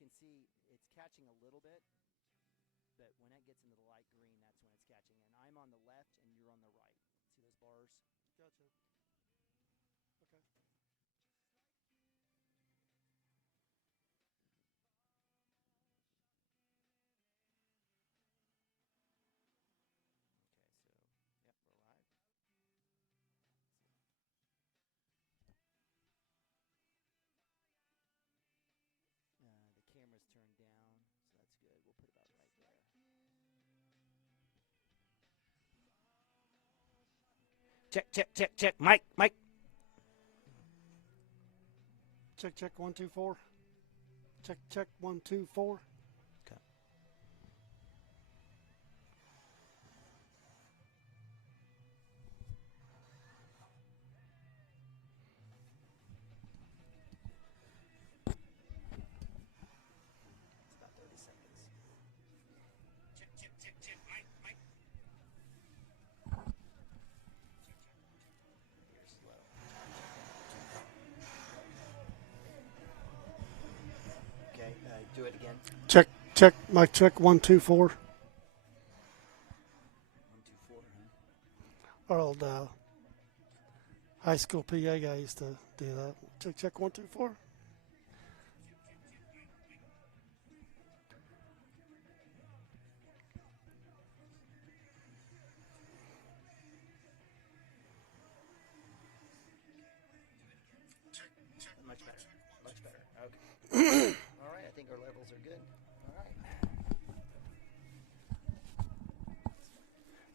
can see it's catching a little bit, but when it gets into the light green, that's when it's catching. And I'm on the left and you're on the right. See those bars? Gotcha. Okay. The camera's turned down, so that's good. We'll put it about right there. Check. Mike. Check 1 2 4. Check 1 2 4. Okay. It's about 30 seconds. Check, Mike. You're slow. Okay, do it again. Check. Mike, check 1 2 4. 1, 2, 4, huh? Our old high school PA guy used to do that. Check 1 2 4. Much better. Okay. All right, I think our levels are good.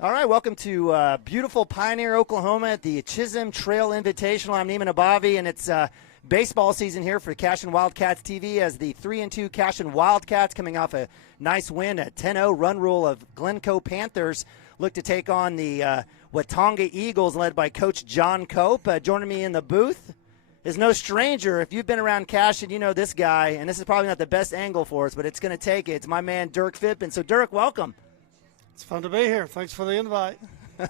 All right, welcome to beautiful Pioneer, Oklahoma at the Chisholm Trail Invitational. I'm Neiman Abavi, and it's baseball season here for Cashion Wildcats TV as the 3-2 Cashion Wildcats, coming off a nice win, a 10-0 run rule of Glencoe Panthers, look to take on the Watonga Eagles led by Coach John Cope. Joining me in the booth is no stranger. If you've been around Cashion, you know this guy, and this is probably not the best angle for us, but it's going to take it. It's my man, Dirk Phippen. So, Dirk, welcome. It's fun to be here. Thanks for the invite.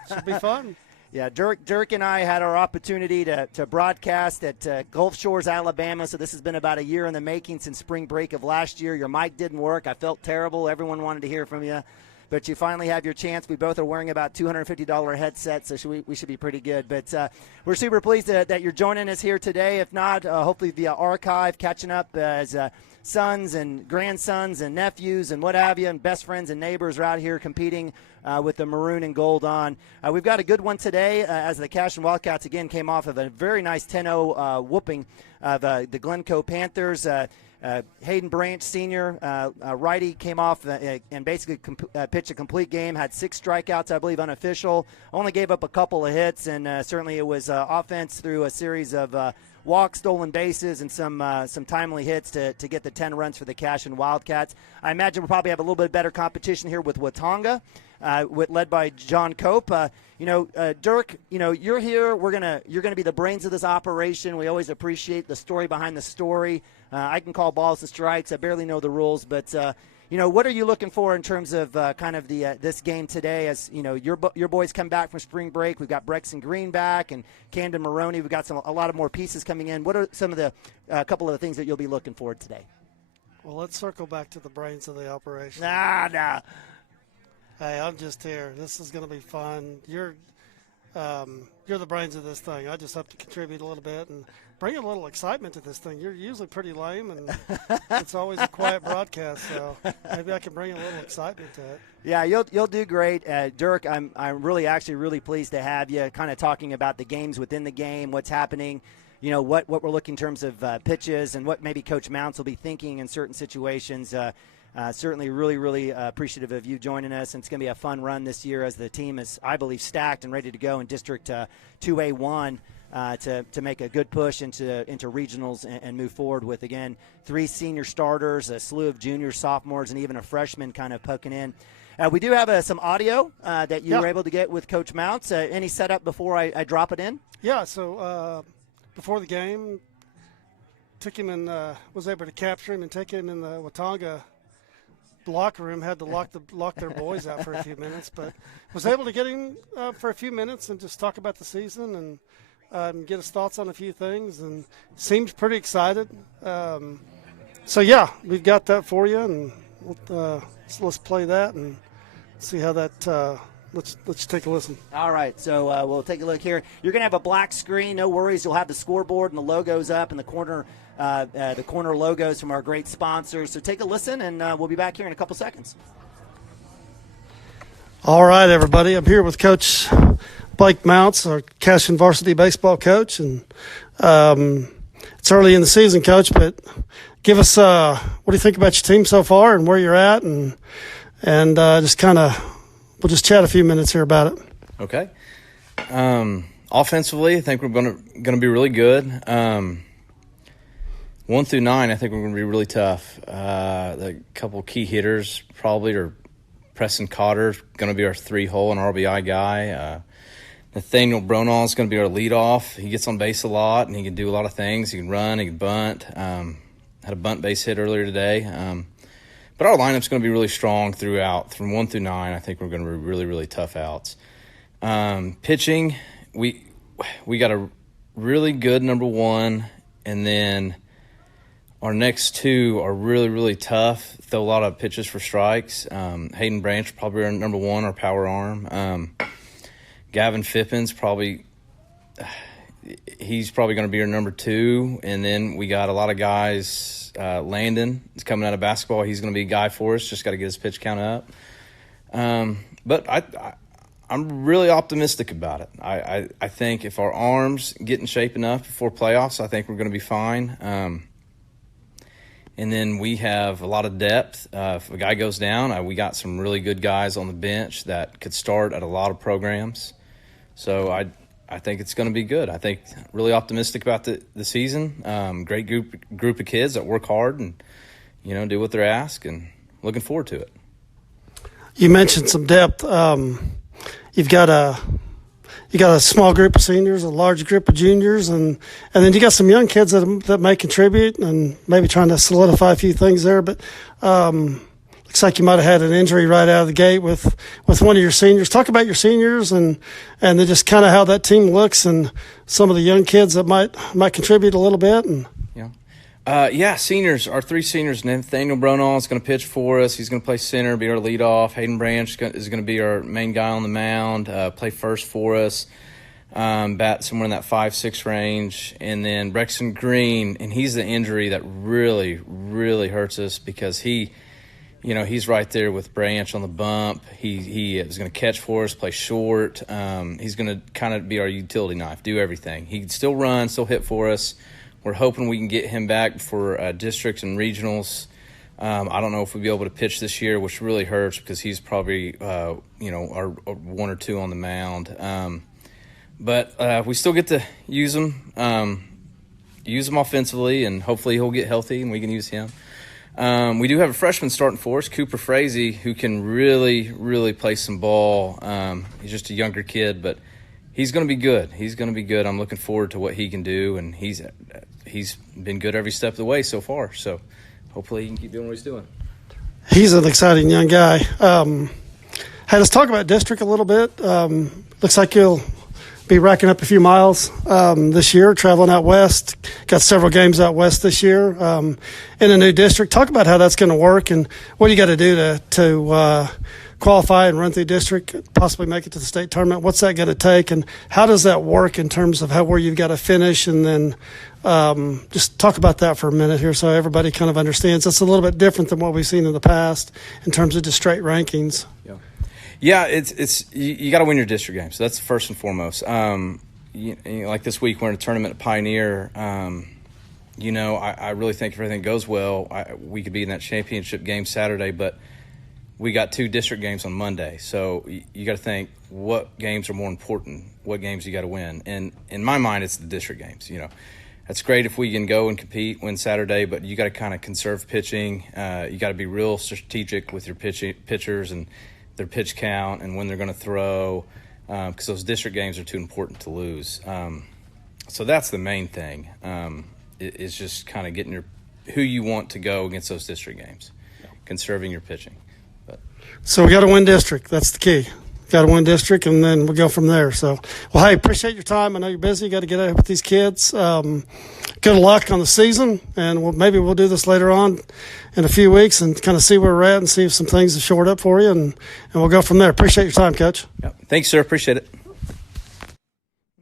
Should be fun. Yeah, Dirk and I had our opportunity to broadcast at Gulf Shores, Alabama, so this has been about a year in the making since spring break of last year. Your mic didn't work. I felt terrible. Everyone wanted to hear from you. But you finally have your chance. We both are wearing about $250 headsets, so we should be pretty good. But we're super pleased that you're joining us here today. If not, hopefully via archive, catching up as sons and grandsons and nephews and what have you, and best friends and neighbors are out here competing with the maroon and gold on. We've got a good one today as the Cashion Wildcats, again, came off of a very nice 10-0 whooping of the Glencoe Panthers. Hayden Branch, senior, righty, came off and basically pitched a complete game, had 6 strikeouts, I believe, unofficial, only gave up a couple of hits, and certainly it was offense through a series of walks, stolen bases, and some timely hits to get the 10 runs for the Cashion Wildcats. I imagine we'll probably have a little bit better competition here with Watonga, led by John Cope. Dirk, you're here. You're gonna be the brains of this operation. We always appreciate the story behind the story. I can call balls and strikes. I barely know the rules, but what are you looking for in terms of kind of the this game today? As your boys come back from spring break. We've got Brexton Green back and Camden Maroney. We've got a lot of more pieces coming in. What are some of the couple of the things that you'll be looking for today? Well, let's circle back to the brains of the operation. Nah. Hey, I'm just here. This is going to be fun. You're the brains of this thing. I just have to contribute a little bit and bring a little excitement to this thing. You're usually pretty lame, and it's always a quiet broadcast, so maybe I can bring a little excitement to it. Yeah, you'll do great, Dirk. I'm really pleased to have you. Kind of talking about the games within the game, what's happening. What we're looking in terms of pitches and what maybe Coach Mounts will be thinking in certain situations. Certainly really appreciative of you joining us, and it's going to be a fun run this year as the team is, I believe, stacked and ready to go in District 2A1 to make a good push into regionals and move forward with, again, 3 senior starters, a slew of juniors, sophomores, and even a freshman kind of poking in. We do have some audio that you were able to get with Coach Mounts. Any setup before I drop it in? Yeah, so before the game, took him and was able to capture him and take him in the Watonga locker room. Had to lock their boys out for a few minutes, but was able to get him for a few minutes and just talk about the season and get his thoughts on a few things, and seems pretty excited. So yeah, we've got that for you, and so let's play that and see how that. Let's take a listen. All right, so we'll take a look here. You're going to have a black screen. No worries. You'll have the scoreboard and the logos up in the corner logos from our great sponsors. So take a listen, and we'll be back here in a couple seconds. All right, everybody. I'm here with Coach Blake Mounts, our Cashion varsity baseball coach, and it's early in the season, Coach, but give us what do you think about your team so far and where you're at, and just kind of we'll just chat a few minutes here about it. Okay. Offensively, I think we're going to be really good. 1 through 9, I think we're going to be really tough. The couple key hitters probably are Preston Cotter, going to be our 3-hole and RBI guy. Nathaniel Bronall is going to be our leadoff. He gets on base a lot, and he can do a lot of things. He can run, he can bunt. Had a bunt base hit earlier today. But our lineup's going to be really strong throughout. From 1 through 9, I think we're going to be really, really tough outs. Pitching, we got a really good number 1, and then our next 2 are really, really tough. Throw a lot of pitches for strikes. Hayden Branch probably our number 1, our power arm. Gavin Fippins he's probably going to be our number 2. And then we got a lot of guys. Landon is coming out of basketball. He's going to be a guy for us. Just got to get his pitch count up. But I'm really optimistic about it. I think if our arms get in shape enough before playoffs, I think we're going to be fine. And then we have a lot of depth. If a guy goes down, we got some really good guys on the bench that could start at a lot of programs. So I think it's going to be good. I think really optimistic about the season. Great group of kids that work hard and, do what they're asked, and looking forward to it. You mentioned some depth. You've got a small group of seniors, a large group of juniors, and then you got some young kids that may contribute and maybe trying to solidify a few things there. But looks like you might have had an injury right out of the gate with one of your seniors. Talk about your seniors and then just kind of how that team looks and some of the young kids that might contribute a little bit. And seniors. Our 3 seniors. Nathaniel Bronall is going to pitch for us. He's going to play center, be our leadoff. Hayden Branch is going to be our main guy on the mound, play first for us, bat somewhere in that 5-6 range. And then Brexton Green, and he's the injury that really, really hurts us because he's right there with Branch on the bump. He is going to catch for us, play short. He's going to kind of be our utility knife, do everything. He can still run, still hit for us. We're hoping we can get him back for districts and regionals. I don't know if we'll be able to pitch this year, which really hurts because he's probably, our 1 or 2 on the mound. But we still get to use him offensively, and hopefully he'll get healthy and we can use him. We do have a freshman starting for us, Cooper Frazee, who can really, really play some ball. He's just a younger kid, but he's going to be good. I'm looking forward to what he can do, and he's been good every step of the way so far. So hopefully he can keep doing what he's doing. He's an exciting young guy. Hey, let's talk about district a little bit. Looks like you'll be racking up a few miles this year, traveling out west. Got several games out west this year in a new district. Talk about how that's going to work and what you got to do to qualify and run through district, possibly make it to the state tournament. What's that going to take, and how does that work in terms of where you've got to finish? And then just talk about that for a minute here so everybody kind of understands. It's a little bit different than what we've seen in the past in terms of just straight rankings. Yeah, it's you got to win your district games. So that's first and foremost. Like this week, we're in a tournament at Pioneer. I really think if everything goes well, we could be in that championship game Saturday, but we got 2 district games on Monday. So you got to think, what games are more important? What games you got to win? And in my mind, it's the district games. That's great if we can go and compete, win Saturday, but you got to kind of conserve pitching. You got to be real strategic with your pitchers and their pitch count and when they're going to throw, because those district games are too important to lose. So that's the main thing, is just kind of getting who you want to go against those district games, conserving your pitching. So we got to win district. That's the key. got to win district, and then we'll go from there. So, well, hey, appreciate your time. I know you're busy. You got to get out with these kids. Good luck on the season, and maybe we'll do this later on in a few weeks and kind of see where we're at and see if some things have shored up for you, and we'll go from there. Appreciate your time, Coach. Yep. Thanks, sir. Appreciate it.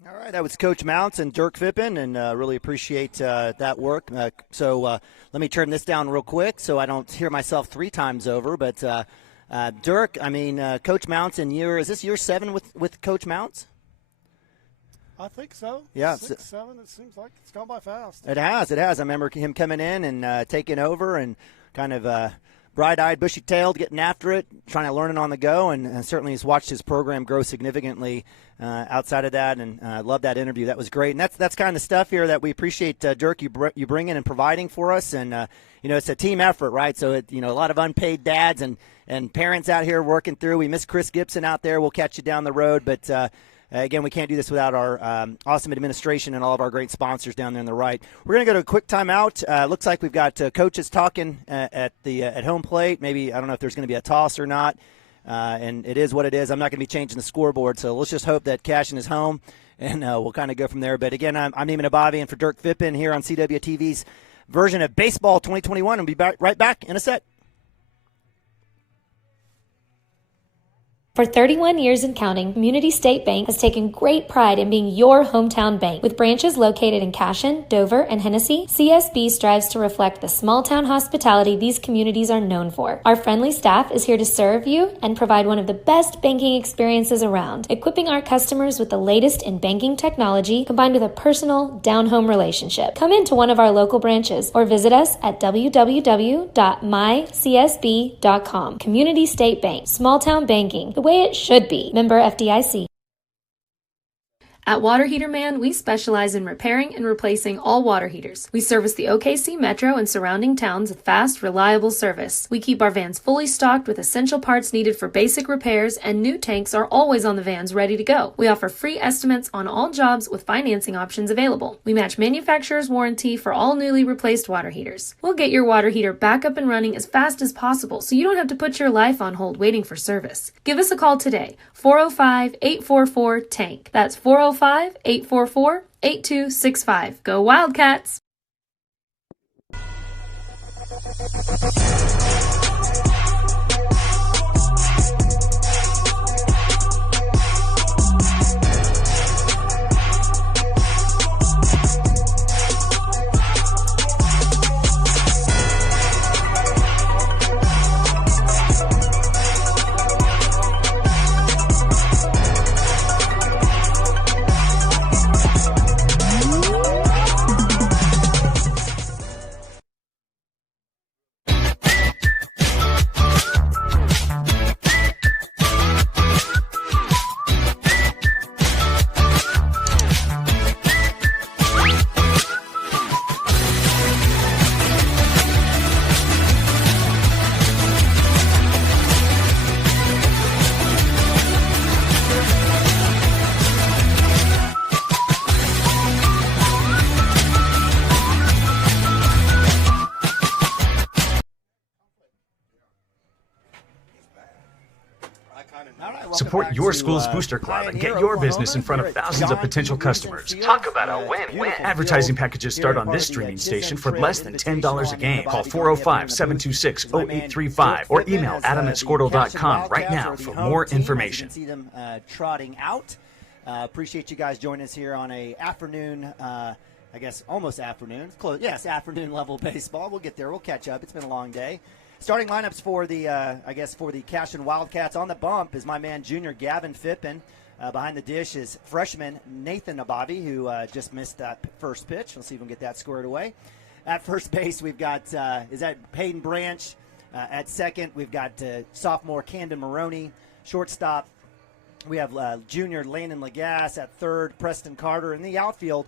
All right, that was Coach Mounts and Dirk Fippen, and really appreciate that work. So let me turn this down real quick so I don't hear myself 3 times over. But Dirk, I mean, Coach Mounts, and is this year 7 with Coach Mounts? I think so. Yeah, 6, 7. It seems like it's gone by fast. It has. I remember him coming in and taking over and kind of bright-eyed, bushy-tailed, getting after it, trying to learn it on the go, and certainly has watched his program grow significantly outside of that, and I love that interview. That was great, and that's kind of stuff here that we appreciate, Dirk, you bringing and providing for us, and it's a team effort, right? So a lot of unpaid dads and parents out here working through. We miss Chris Gibson out there. We'll catch you down the road, but again, we can't do this without our awesome administration and all of our great sponsors down there on the right. We're going to go to a quick timeout. Looks like we've got coaches talking at home plate. Maybe, I don't know if there's going to be a toss or not, and it is what it is. I'm not going to be changing the scoreboard, so let's just hope that Cashion is home, and we'll kind of go from there. But, again, I'm Neiman Abavi, and for Dirk Fippen here on CWTV's version of Baseball 2021. We'll be right back in a sec. For 31 years and counting, Community State Bank has taken great pride in being your hometown bank. With branches located in Cashion, Dover, and Hennessy, CSB strives to reflect the small-town hospitality these communities are known for. Our friendly staff is here to serve you and provide one of the best banking experiences around, equipping our customers with the latest in banking technology combined with a personal, down-home relationship. Come into one of our local branches or visit us at www.mycsb.com. Community State Bank, small-town banking, the way it should be. Member FDIC. At Water Heater Man, we specialize in repairing and replacing all water heaters. We service the OKC Metro and surrounding towns with fast, reliable service. We keep our vans fully stocked with essential parts needed for basic repairs, and new tanks are always on the vans ready to go. We offer free estimates on all jobs with financing options available. We match manufacturer's warranty for all newly replaced water heaters. We'll get your water heater back up and running as fast as possible so you don't have to put your life on hold waiting for service. Give us a call today, 405-844-TANK. That's 405-844-8265. Go Wildcats! Support your school's booster club and get your business in front of thousands of potential customers. Talk about a win-win. Advertising packages start on this streaming station for less than $10 a game. Call 405-726-0835 or email adam@squirtle.com right now for more information. See them trotting out. Appreciate you guys joining us here on a afternoon, I guess almost afternoon. Close, yes, afternoon level baseball. We'll get there. We'll catch up. It's been a long day. Starting lineups for the, for the Cashion Wildcats. On the bump is my man, junior Gavin Fippen. Behind the dish is freshman Nathan Abavi, who just missed that first pitch. We'll see if we can get that squared away. At first base, we've got, is that Peyton Branch? At second, we've got sophomore Camden Maroney. Shortstop, we have junior Landon Lagasse. At third, Preston Carter. In the outfield,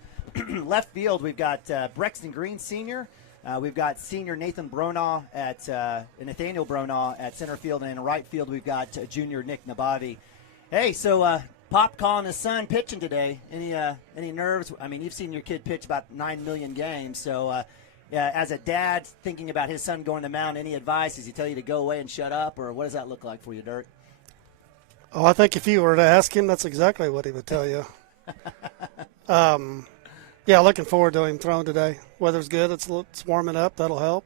left field, we've got Brexton Green, senior. We've got senior Nathaniel Bronaugh at center field, and in right field we've got junior Nick Nabavi. Hey, so Pop calling his son pitching today. Any nerves? I mean, you've seen your kid pitch about 9 million games. So as a dad thinking about his son going to the mound, any advice? Does he tell you to go away and shut up, or what does that look like for you, Dirk? Oh, I think if you were to ask him, that's exactly what he would tell you. Yeah, looking forward to him throwing today. Weather's good. It's warming up. That'll help.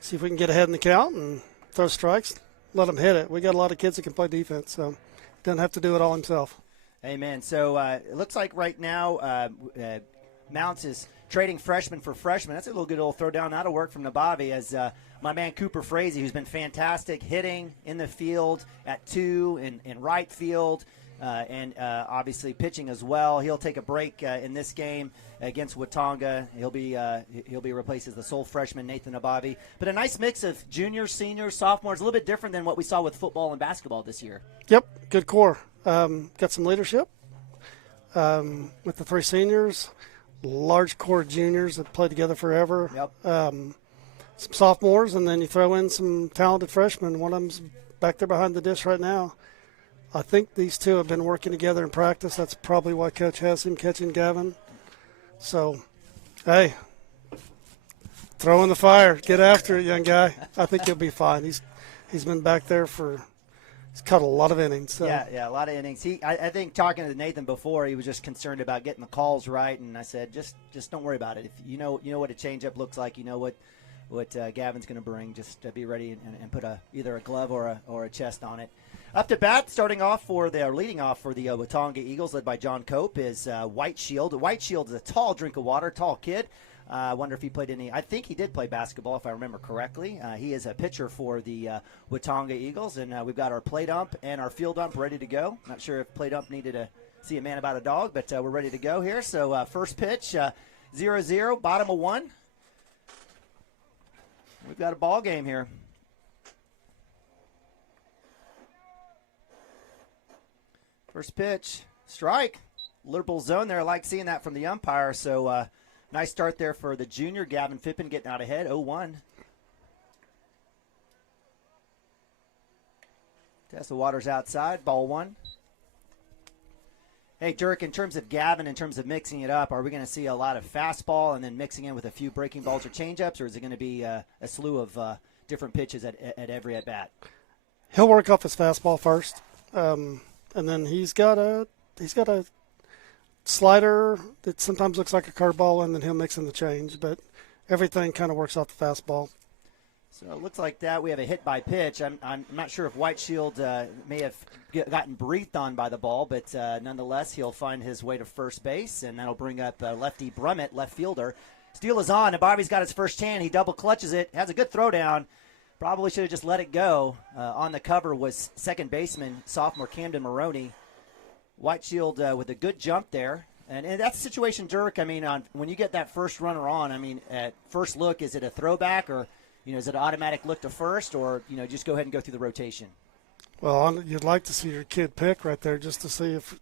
See if we can get ahead in the count and throw strikes. Let him hit it. We got a lot of kids that can play defense, so doesn't have to do it all himself. Amen. So it looks like right now Mounts is trading freshman for freshman. That's a good little throwdown. That'll work from Nabavi as my man Cooper Frazee, who's been fantastic hitting in the field at 2 in right field. And obviously pitching as well. He'll take a break in this game against Watonga. He'll be replaced as the sole freshman, Nathan Abavi. But a nice mix of juniors, seniors, sophomores. A little bit different than what we saw with football and basketball this year. Yep, good core. Got some leadership with the 3 seniors. Large core of juniors that played together forever. Yep. Some sophomores, and then you throw in some talented freshmen. One of them's back there behind the dish right now. I think these two have been working together in practice. That's probably why Coach has him catching Gavin. So, hey, throw in the fire. Get after it, young guy. I think he'll be fine. He's been back there he's cut a lot of innings. So. Yeah, a lot of innings. I think talking to Nathan before, he was just concerned about getting the calls right, and I said, just don't worry about it. If you know what a changeup looks like, you know what Gavin's going to bring. Just be ready and put either a glove or a chest on it. Up to bat, leading off for the Watonga Eagles, led by John Cope, is White Shield. White Shield is a tall drink of water, tall kid. I wonder if he played I think he did play basketball, if I remember correctly. He is a pitcher for the Watonga Eagles, and we've got our plate ump and our field ump ready to go. Not sure if plate ump needed to see a man about a dog, but we're ready to go here. So first pitch, 0-0, bottom of 1. We've got a ball game here. First pitch, strike. Liberal zone there. I like seeing that from the umpire. So nice start there for the junior. Gavin Fippen getting out ahead, 0-1. Test the waters outside, ball 1. Hey, Dirk, in terms of Gavin, in terms of mixing it up, are we going to see a lot of fastball and then mixing in with a few breaking balls or changeups, or is it going to be a slew of different pitches at every at-bat? He'll work off his fastball first. And then he's got a slider that sometimes looks like a curveball, and then he'll mix in the change. But everything kind of works off the fastball. So it looks like that. We have a hit by pitch. I'm not sure if White Shield may have gotten breathed on by the ball, but nonetheless, he'll find his way to first base, and that'll bring up lefty Brummett, left fielder. Steal is on, and Bobby's got his first chance. He double clutches it, has a good throw down. Probably should have just let it go. On the cover was second baseman, sophomore Camden Maroney. White Shield with a good jump there. And that's the situation, Dirk. I mean, when you get that first runner on, I mean, at first look, is it a throwback or, is it an automatic look to first or, just go ahead and go through the rotation? Well, you'd like to see your kid pick right there just to see if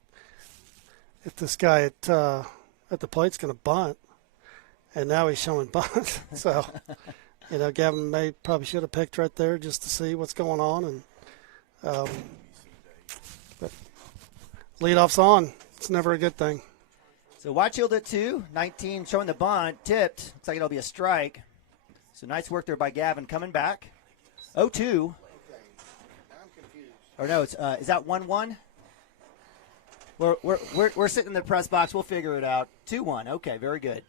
this guy at the plate's going to bunt. And now he's showing bunt. So... Gavin probably should have picked right there just to see what's going on. And but leadoff's on. It's never a good thing. So White Shield at 2, 19 showing the bunt, tipped. Looks like it'll be a strike. So nice work there by Gavin coming back. 0-2. Okay. I'm confused. Or no, it's is that 1-1? We're sitting in the press box. We'll figure it out. 2-1. Okay, very good.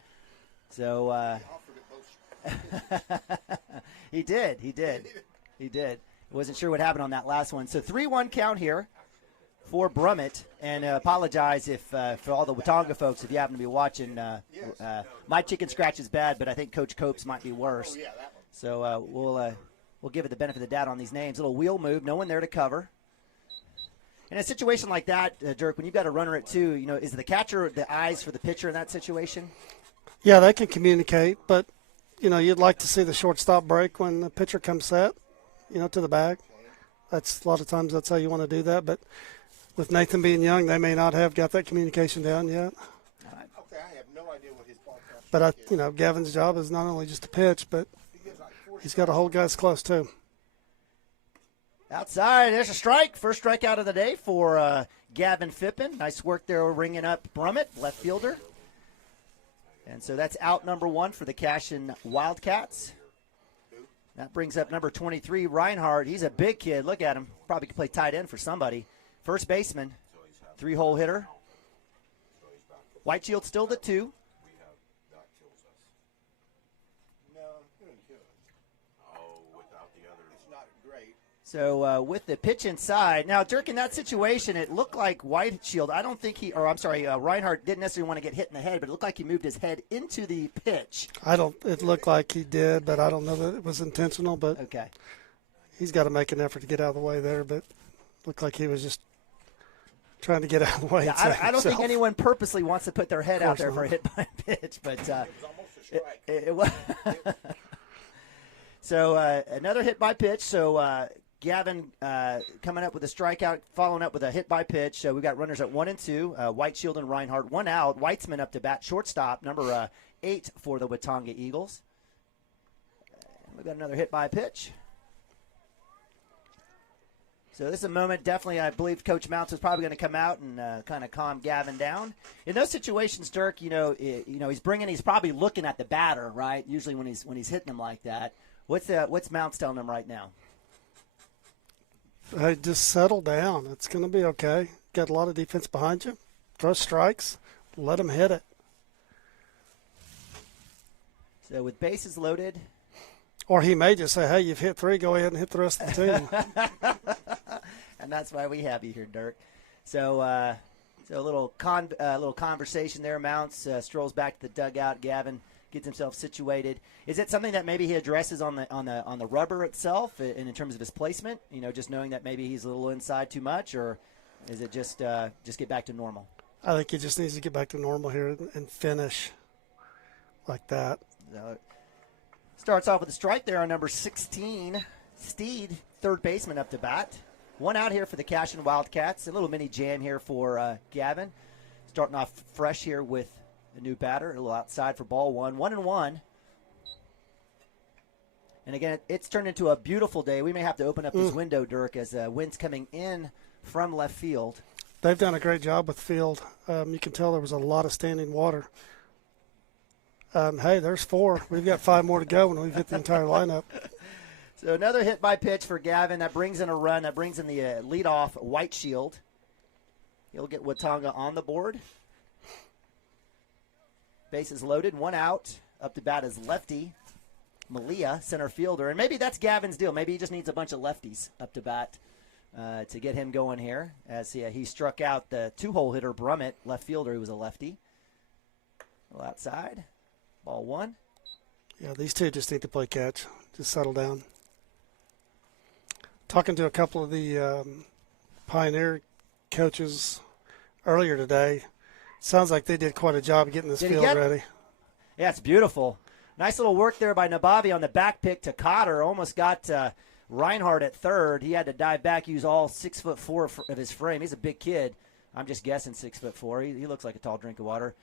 So. He did. Wasn't sure what happened on that last one. So 3-1 count here for Brummett. And apologize if for all the Watonga folks, if you happen to be watching. My chicken scratch is bad, but I think Coach Cope's might be worse. Oh, yeah, that one. So we'll give it the benefit of the doubt on these names. Little wheel move, no one there to cover. In a situation like that, Dirk, when you've got a runner at 2, is the catcher the eyes for the pitcher in that situation? Yeah, they can communicate, but you'd like to see the shortstop break when the pitcher comes set, to the bag. A lot of times that's how you want to do that. But with Nathan being young, they may not have got that communication down yet. Okay, I have no idea what his ball count But Gavin's job is not only just to pitch, but he's got to hold guys close too. Outside, there's a strike. First strikeout of the day for Gavin Fippen. Nice work there ringing up Brummett, left fielder. And so that's out number 1 for the Cashion Wildcats. That brings up number 23, Reinhardt. He's a big kid. Look at him. Probably could play tight end for somebody. First baseman, 3-hole hitter. White Shield still the 2. So with the pitch inside. Now, Dirk, in that situation, it looked like White Shield, Reinhardt didn't necessarily want to get hit in the head, but it looked like he moved his head into the pitch. It looked like he did, but I don't know that it was intentional, but okay. He's got to make an effort to get out of the way there, but it looked like he was just trying to get out of the way. Yeah, I don't think anyone purposely wants to put their head out there for a hit by pitch, but it was almost a strike. It was. So another hit by pitch. So Gavin coming up with a strikeout, following up with a hit by pitch. So we've got runners at 1 and 2. White Shield and Reinhardt, 1 out. Weitzman up to bat, shortstop, number 8 for the Watonga Eagles. And we've got another hit by pitch. So this is a moment, definitely, I believe Coach Mounts was probably going to come out and kind of calm Gavin down. In those situations, Dirk, he's probably looking at the batter, right? Usually when he's hitting him like that. What's Mounts telling him right now? Hey, just settle down. It's going to be okay. Got a lot of defense behind you. Throw strikes. Let him hit it. So with bases loaded. Or he may just say, hey, you've hit 3. Go ahead and hit the rest of the team. And that's why we have you here, Dirk. So a little conversation there. Mounts strolls back to the dugout. Gavin gets himself situated. Is it something that maybe he addresses on the rubber itself, and in terms of his placement? Just knowing that maybe he's a little inside too much, or is it just get back to normal? I think he just needs to get back to normal here and finish like that. Starts off with a strike there on number 16, Steed, third baseman up to bat. 1 out here for the Cashion Wildcats. A little mini jam here for Gavin. Starting off fresh here with a new batter. A little outside for ball 1. 1-1. And again, it's turned into a beautiful day. We may have to open up this window, Dirk, as wind's coming in from left field. They've done a great job with the field. You can tell there was a lot of standing water. Hey, there's 4. We've got 5 more to go when we've hit the entire lineup. So another hit by pitch for Gavin. That brings in a run. That brings in the leadoff White Shield. He'll get Watonga on the board. Bases loaded. 1 out. Up to bat is lefty Malia, center fielder. And maybe that's Gavin's deal. Maybe he just needs a bunch of lefties up to bat to get him going here. As he struck out the 2-hole hitter Brummett, left fielder, who was a lefty. A little outside. Ball 1. Yeah, these two just need to play catch. Just settle down. Talking to a couple of the Pioneer coaches earlier today, sounds like they did quite a job of getting this field ready. Yeah, it's beautiful. Nice little work there by Nabavi on the back pick to Cotter. Almost got Reinhardt at third. He had to dive back, use all 6'4" of his frame. He's a big kid. I'm just guessing 6'4". He looks like a tall drink of water.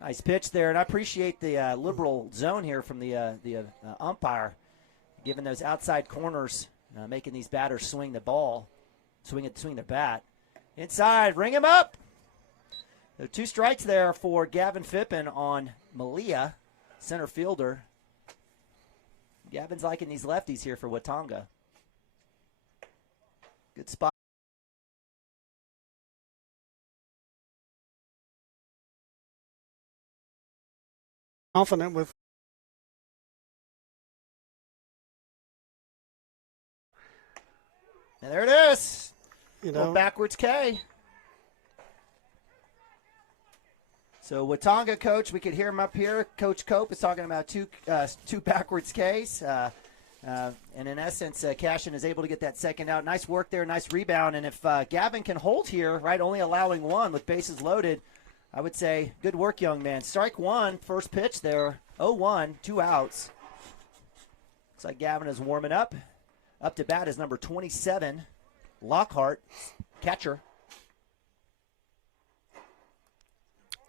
Nice pitch there, and I appreciate the liberal zone here from the umpire, giving those outside corners, making these batters swing the ball, swing their bat. Inside, ring him up. There are 2 strikes there for Gavin Fippen on Malia, center fielder. Gavin's liking these lefties here for Watonga. Good spot. Confident with And there it is. Little backwards K. So Watonga coach, we could hear him up here. Coach Cope is talking about two backwards Ks. And in essence, Cashion is able to get that second out. Nice work there, nice rebound. And if Gavin can hold here, right, only allowing 1 with bases loaded, I would say good work, young man. Strike 1, first pitch there, 0-1, 2 outs. Looks like Gavin is warming up. Up to bat is number 27, Lockhart, catcher.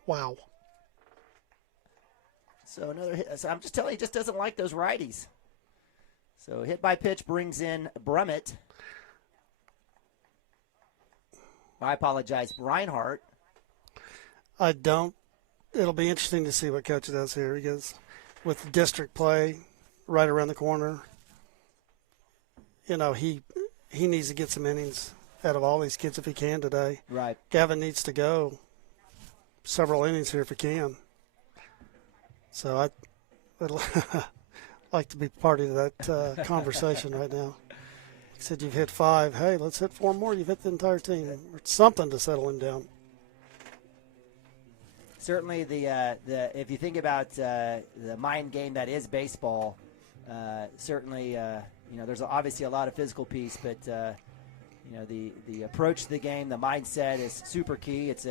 Wow. So another hit. So I'm just telling you, he just doesn't like those righties. So hit by pitch brings in Brummett. I apologize, Reinhardt. I don't. It'll be interesting to see what Coach does here because with district play right around the corner, he needs to get some innings out of all these kids if he can today. Right. Gavin needs to go several innings here if he can. So I'd like to be party to that conversation right now. He said, you've hit 5. Hey, let's hit 4 more. You've hit the entire team. Or something to settle him down. Certainly, the if you think about the mind game that is baseball, certainly there's obviously a lot of physical piece, but the approach to the game, the mindset is super key. It's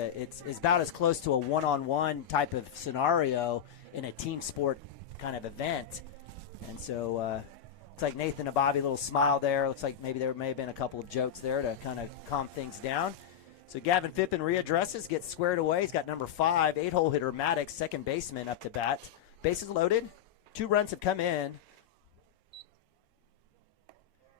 about as close to a one-on-one type of scenario in a team sport kind of event, and so it's like Nathan and Bobby, a little smile there. Looks like maybe there may have been a couple of jokes there to kind of calm things down. So Gavin Fippen readdresses, gets squared away. He's got number 5, 8-hole hitter Maddox, second baseman, up to bat. Bases loaded. 2 runs have come in.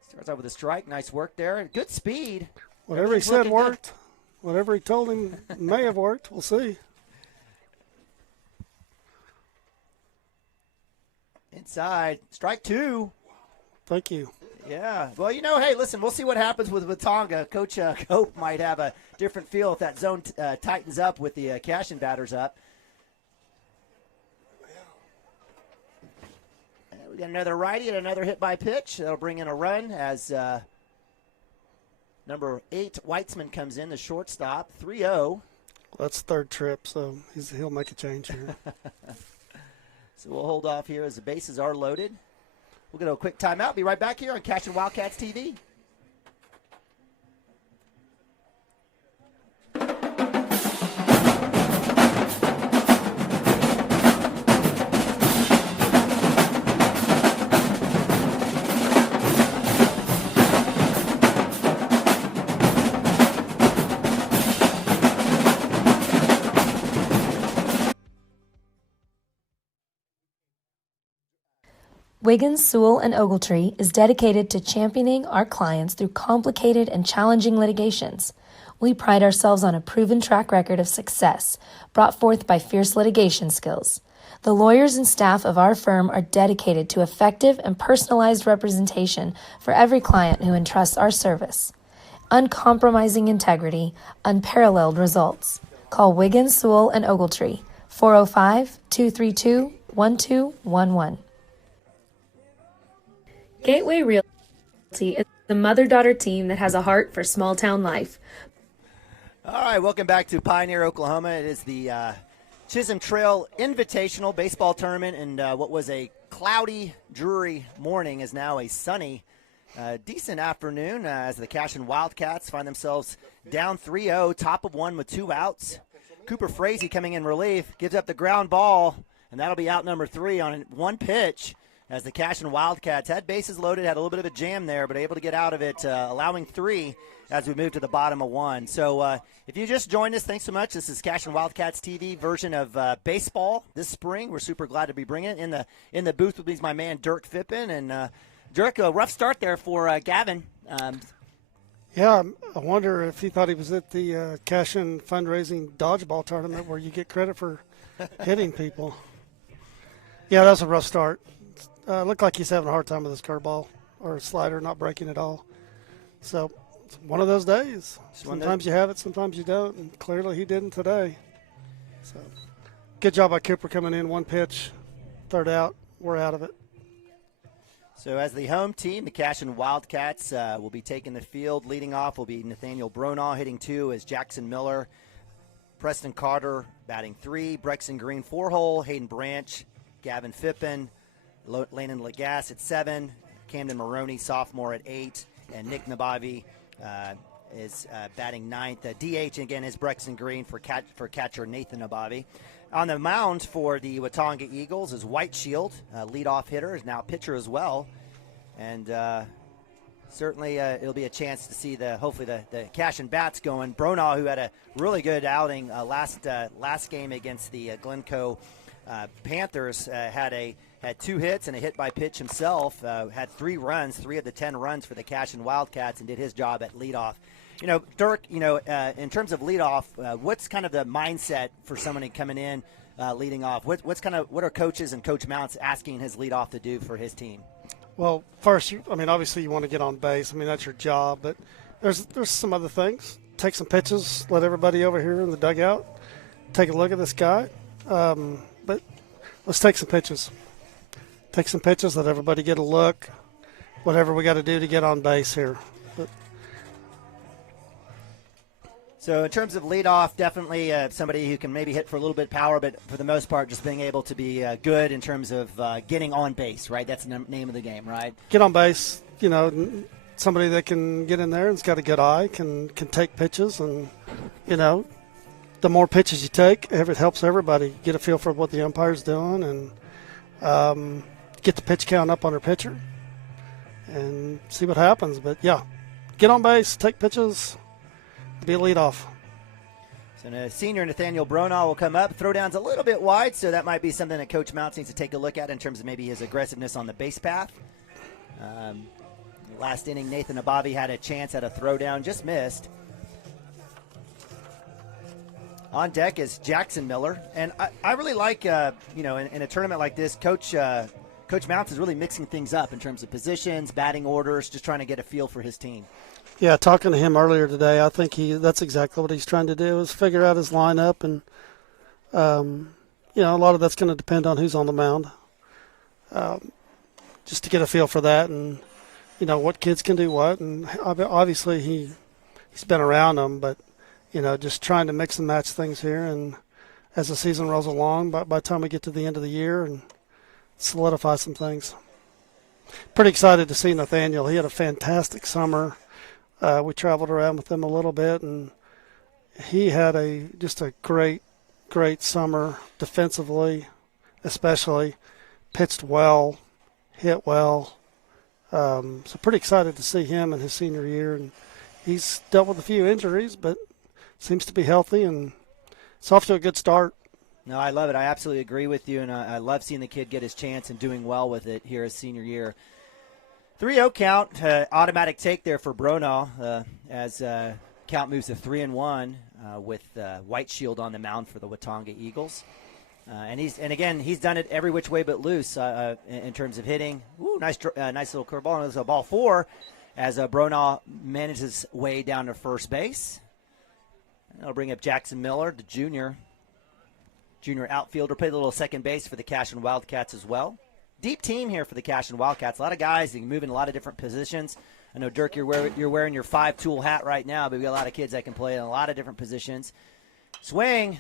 Starts out with a strike. Nice work there. Good speed. Whatever he said worked. Whatever he told him may have worked. We'll see. Inside. Strike 2. Thank you. Yeah. Well, hey, listen, we'll see what happens with Watonga. Coach Cope might have a different feel if that zone tightens up with the Cashion batters up. We got another righty and another hit by pitch. That'll bring in a run as number 8, Weitzman, comes in, the shortstop, 3-0. That's third trip, so he'll make a change here. So we'll hold off here as the bases are loaded. We'll get a quick timeout. Be right back here on Cashion Wildcats TV. Wiggins, Sewell, and Ogletree is dedicated to championing our clients through complicated and challenging litigations. We pride ourselves on a proven track record of success brought forth by fierce litigation skills. The lawyers and staff of our firm are dedicated to effective and personalized representation for every client who entrusts our service. Uncompromising integrity, unparalleled results. Call Wiggins, Sewell, and Ogletree, 405-232-1211. Gateway Realty is the mother-daughter team that has a heart for small-town life. All right, welcome back to Pioneer, Oklahoma. It is the Chisholm Trail Invitational Baseball Tournament, and what was a cloudy, dreary morning is now a sunny, decent afternoon as the Cashion Wildcats find themselves down 3-0, top of 1 with 2 outs. Cooper Frazee coming in relief, gives up the ground ball, and that'll be out number 3 on 1 pitch. As the Cashion Wildcats had bases loaded, had a little bit of a jam there, but able to get out of it, allowing 3 as we move to the bottom of 1. So if you just joined us, thanks so much. This is Cashion Wildcats TV version of baseball this spring. We're super glad to be bringing it. In the booth with me is my man Dirk Fippen. And Dirk, a rough start there for Gavin. Yeah, I wonder if he thought he was at the Cashion fundraising dodgeball tournament where you get credit for hitting people. Yeah, that was a rough start. Looked like he's having a hard time with his curveball or slider not breaking at all. So it's one of those days. Sometimes you have it, sometimes you don't, and clearly he didn't today. So good job by Cooper coming in, 1 pitch, 3rd out. We're out of it. So as the home team, the Cashion Wildcats will be taking the field. Leading off will be Nathaniel Bronaugh. Hitting 2 is Jackson Miller. Preston Carter batting 3. Brexton Green 4-hole. Hayden Branch, Gavin Fippen, Landon Lagasse at 7, Camden Maroney, sophomore, at 8, and Nick Nabavi is batting 9th. DH again is Brexton Green for catcher Nathan Nabavi. On the mound for the Watonga Eagles is White Shield, leadoff hitter, is now pitcher as well, and certainly it'll be a chance to see hopefully the Cashion bats going. Bronaugh, who had a really good outing last game against the Glencoe Panthers, had 2 hits and a hit by pitch himself, had 3 runs, 3 of the 10 runs for the Cashion Wildcats, and did his job at leadoff. Dirk, in terms of leadoff, what's kind of the mindset for somebody coming in leading off? What are coaches and Coach Mounts asking his leadoff to do for his team? Well, first, obviously you want to get on base. That's your job, but there's some other things. Take some pitches. Let everybody over here in the dugout take a look at this guy. But let's take some pitches. Take some pitches. Let everybody get a look. Whatever we got to do to get on base here. But so in terms of leadoff, definitely somebody who can maybe hit for a little bit of power, but for the most part, just being able to be good in terms of getting on base, right? That's the name of the game, right? Get on base. Somebody that can get in there and's got a good eye, can take pitches, and the more pitches you take, it helps everybody get a feel for what the umpire's doing, and get the pitch count up on her pitcher, and see what happens. But yeah, get on base, take pitches, be a leadoff. So senior Nathaniel Bronaugh will come up. Throwdown's a little bit wide, so that might be something that Coach Mounts needs to take a look at in terms of maybe his aggressiveness on the base path. Last inning, Nathan Abavi had a chance at a throwdown, just missed. On deck is Jackson Miller, and I really like, in a tournament like this, Coach Mounts is really mixing things up in terms of positions, batting orders, just trying to get a feel for his team. Yeah, talking to him earlier today, I think that's exactly what he's trying to do, is figure out his lineup, and a lot of that's going to depend on who's on the mound, just to get a feel for that, and what kids can do what. And obviously he's been around them, but just trying to mix and match things here, and as the season rolls along, by the time we get to the end of the year, and solidify some things. Pretty excited to see Nathaniel. He had a fantastic summer. We traveled around with him a little bit, and he had just a great summer defensively, especially. Pitched well, hit well. So pretty excited to see him in his senior year. And he's dealt with a few injuries, but seems to be healthy, and it's off to a good start. No, I love it. I absolutely agree with you, and I love seeing the kid get his chance and doing well with it here his senior year. 3-0 count, automatic take there for Bronaugh as count moves to 3-1 with White Shield on the mound for the Watonga Eagles. And he's done it every which way but loose in terms of hitting. Ooh, nice little curveball. And there's a ball 4 as Bronaugh manages his way down to first base. That'll bring up Jackson Miller, the junior outfielder. Played a little second base for the Cashion Wildcats as well. Deep team here for the Cashion Wildcats. A lot of guys that can move in a lot of different positions. I know, Dirk, you're wearing your 5-tool hat right now, but we got a lot of kids that can play in a lot of different positions. Swing,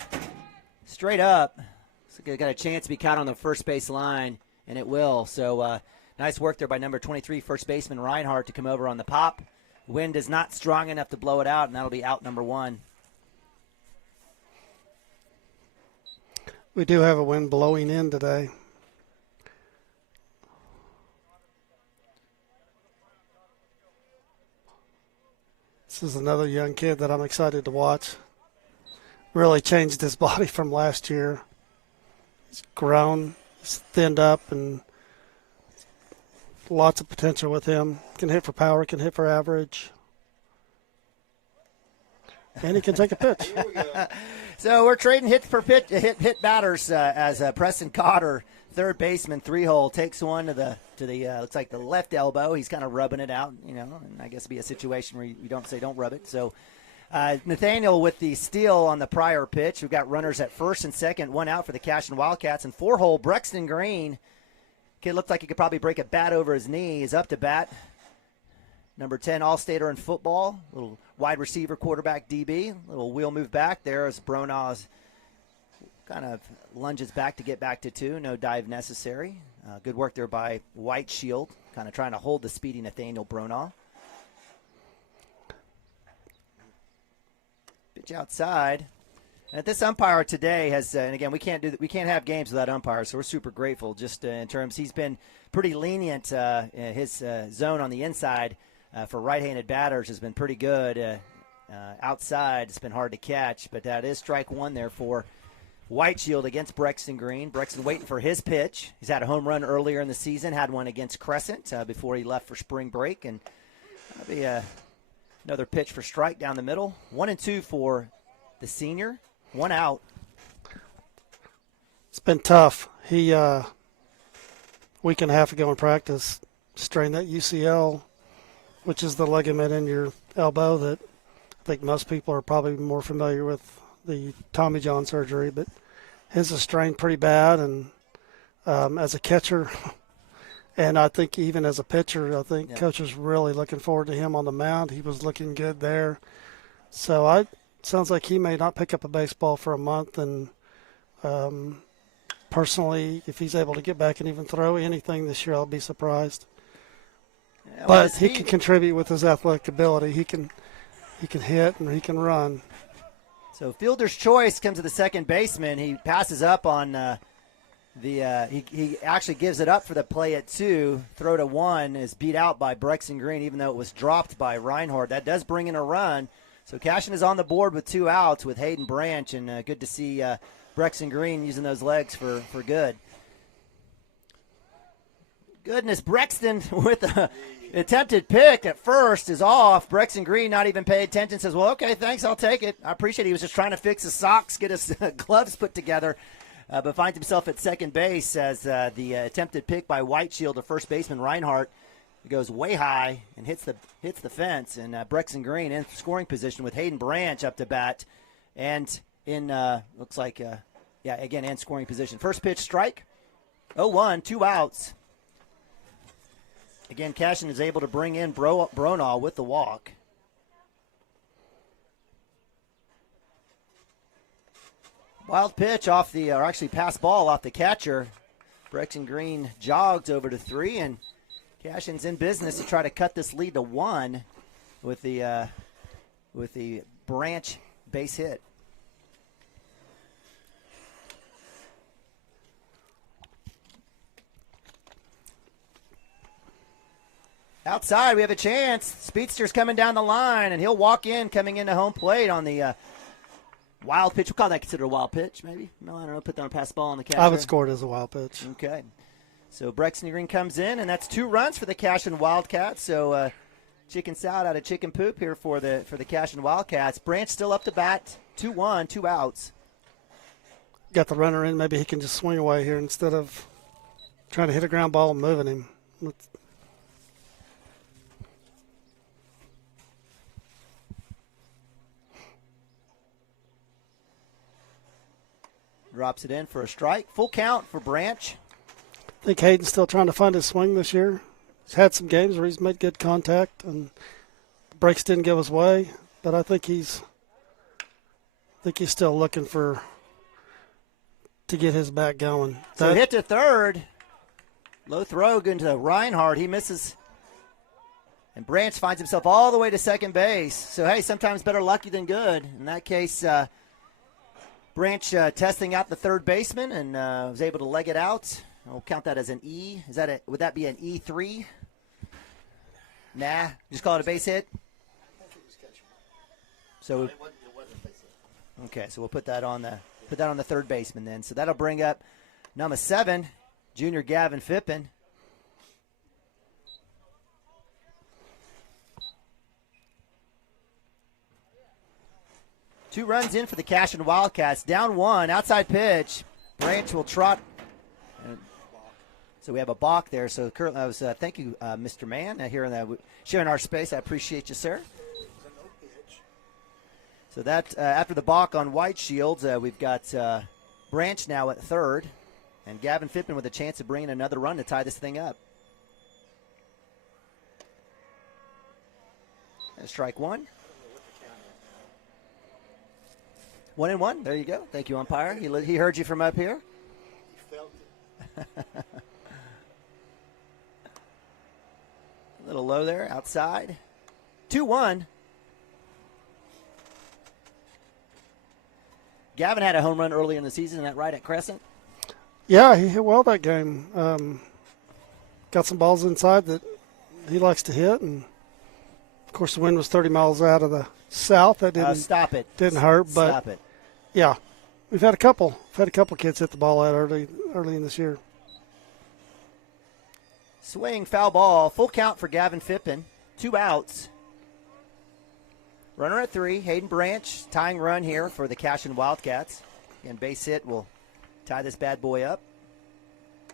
straight up. So got a chance to be caught on the first base line, and it will. So nice work there by number 23, first baseman Reinhardt, to come over on the pop. Wind is not strong enough to blow it out, and that'll be out number 1. We do have a wind blowing in today. This is another young kid that I'm excited to watch. Really changed his body from last year. He's grown, he's thinned up, and lots of potential with him. Can hit for power, can hit for average. And he can take a pitch. So we're trading hit batters as Preston Cotter, third baseman, 3-hole, takes one to the looks like the left elbow. He's kind of rubbing it out, and I guess it'd be a situation where you don't say don't rub it. So Nathaniel with the steal on the prior pitch. We've got runners at first and second, 1 out for the Cashion Wildcats, and 4-hole Brexton Green. Kid looked like he could probably break a bat over his knee. He's up to bat. Number 10, All-Stater in football, little wide receiver, quarterback, DB. Little wheel move back there as Bronaugh kind of lunges back to get back to 2. No dive necessary. Good work there by White Shield, kind of trying to hold the speedy Nathaniel Bronaugh. Pitch outside. And this umpire today has, and again, we can't have games without umpires, so we're super grateful. Just in terms, he's been pretty lenient. His zone on the inside for right-handed batters has been pretty good. Outside, it's been hard to catch, but that is strike 1 there for White Shield against Brexton Green. Brexton waiting for his pitch. He's had a home run earlier in the season, had one against Crescent before he left for spring break, and that'll be another pitch for strike down the middle. 1-2 for the senior. 1 out. It's been tough. He week and a half ago in practice strained that UCL, which is the ligament in your elbow that I think most people are probably more familiar with the Tommy John surgery, but his is strained pretty bad. And as a catcher, and I think even as a pitcher, I think Coach is really looking forward to him on the mound. He was looking good there. So sounds like he may not pick up a baseball for a month. And personally, if he's able to get back and even throw anything this year, I'll be surprised. Yeah, but he can contribute with his athletic ability. He can hit and he can run. So fielder's choice comes to the second baseman. He passes up on he actually gives it up for the play at 2. Throw to 1 is beat out by Brexton Green, even though it was dropped by Reinhardt. That does bring in a run. So Cashion is on the board with 2 outs with Hayden Branch, and good to see Brexton Green using those legs for good. Goodness, Brexton with a attempted pick at first is off. Brexton Green not even paying attention, says, well, okay, thanks, I'll take it. I appreciate it. He was just trying to fix his socks, get his gloves put together, but finds himself at second base as the attempted pick by White Shield to first baseman Reinhardt goes way high and hits the fence. And Brexton Green in scoring position with Hayden Branch up to bat and in, looks like, again, in scoring position. First pitch strike, 0-1, 2 outs. Again, Cashion is able to bring in Bronaugh with the walk. Wild pitch off the, or actually pass ball off the catcher. Brexton Green jogs over to 3, and Cashion's in business to try to cut this lead to 1 with the Branch base hit. Outside, we have a chance. Speedster's coming down the line, and he'll walk in, coming into home plate on the wild pitch. We'll call that considered a wild pitch, maybe? No, I don't know. Put that on a pass ball on the catcher. I would score it as a wild pitch. Okay. So Brexton Green comes in, and that's 2 runs for the Cashion Wildcats. So chicken salad out of chicken poop here for the Cashion Wildcats. Branch still up to bat, 2-1, 2 outs. Got the runner in. Maybe he can just swing away here instead of trying to hit a ground ball and moving him. Drops it in for a strike. Full count for Branch. I think Hayden's still trying to find his swing this year. He's had some games where he's made good contact and the breaks didn't go his way, but I think he's still looking to get his back going. So hit to third. Low throw going to Reinhardt. He misses. And Branch finds himself all the way to second base. So, hey, sometimes better lucky than good. In that case, Branch testing out the third baseman and was able to leg it out. We'll count that as an E. Would that be an E3? Nah, just call it a base hit. So okay, so we'll put that on the third baseman then. So that'll bring up number 7, junior Gavin Phippen. Two runs in for the Cashion Wildcats. Down 1, outside pitch. Branch will trot. So we have a balk there. So currently, thank you, Mr. Mann, here sharing our space. I appreciate you, sir. So that after the balk on White Shields, we've got Branch now at third, and Gavin Phippen with a chance of bringing another run to tie this thing up. And strike 1. 1-1. There you go. Thank you, umpire. He heard you from up here. He felt it. A little low there, outside. 2-1. Gavin had a home run early in the season, isn't that right, at Crescent? Yeah, he hit well that game. Got some balls inside that he likes to hit, and of course the wind was 30 miles out of the south. That didn't stop it. Didn't hurt, but stop it. Yeah, we've had a couple. Kids hit the ball out early in this year. Swing, foul ball, full count for Gavin Phippen. 2 outs. Runner at 3, Hayden Branch, tying run here for the Cashion Wildcats. Again, base hit will tie this bad boy up.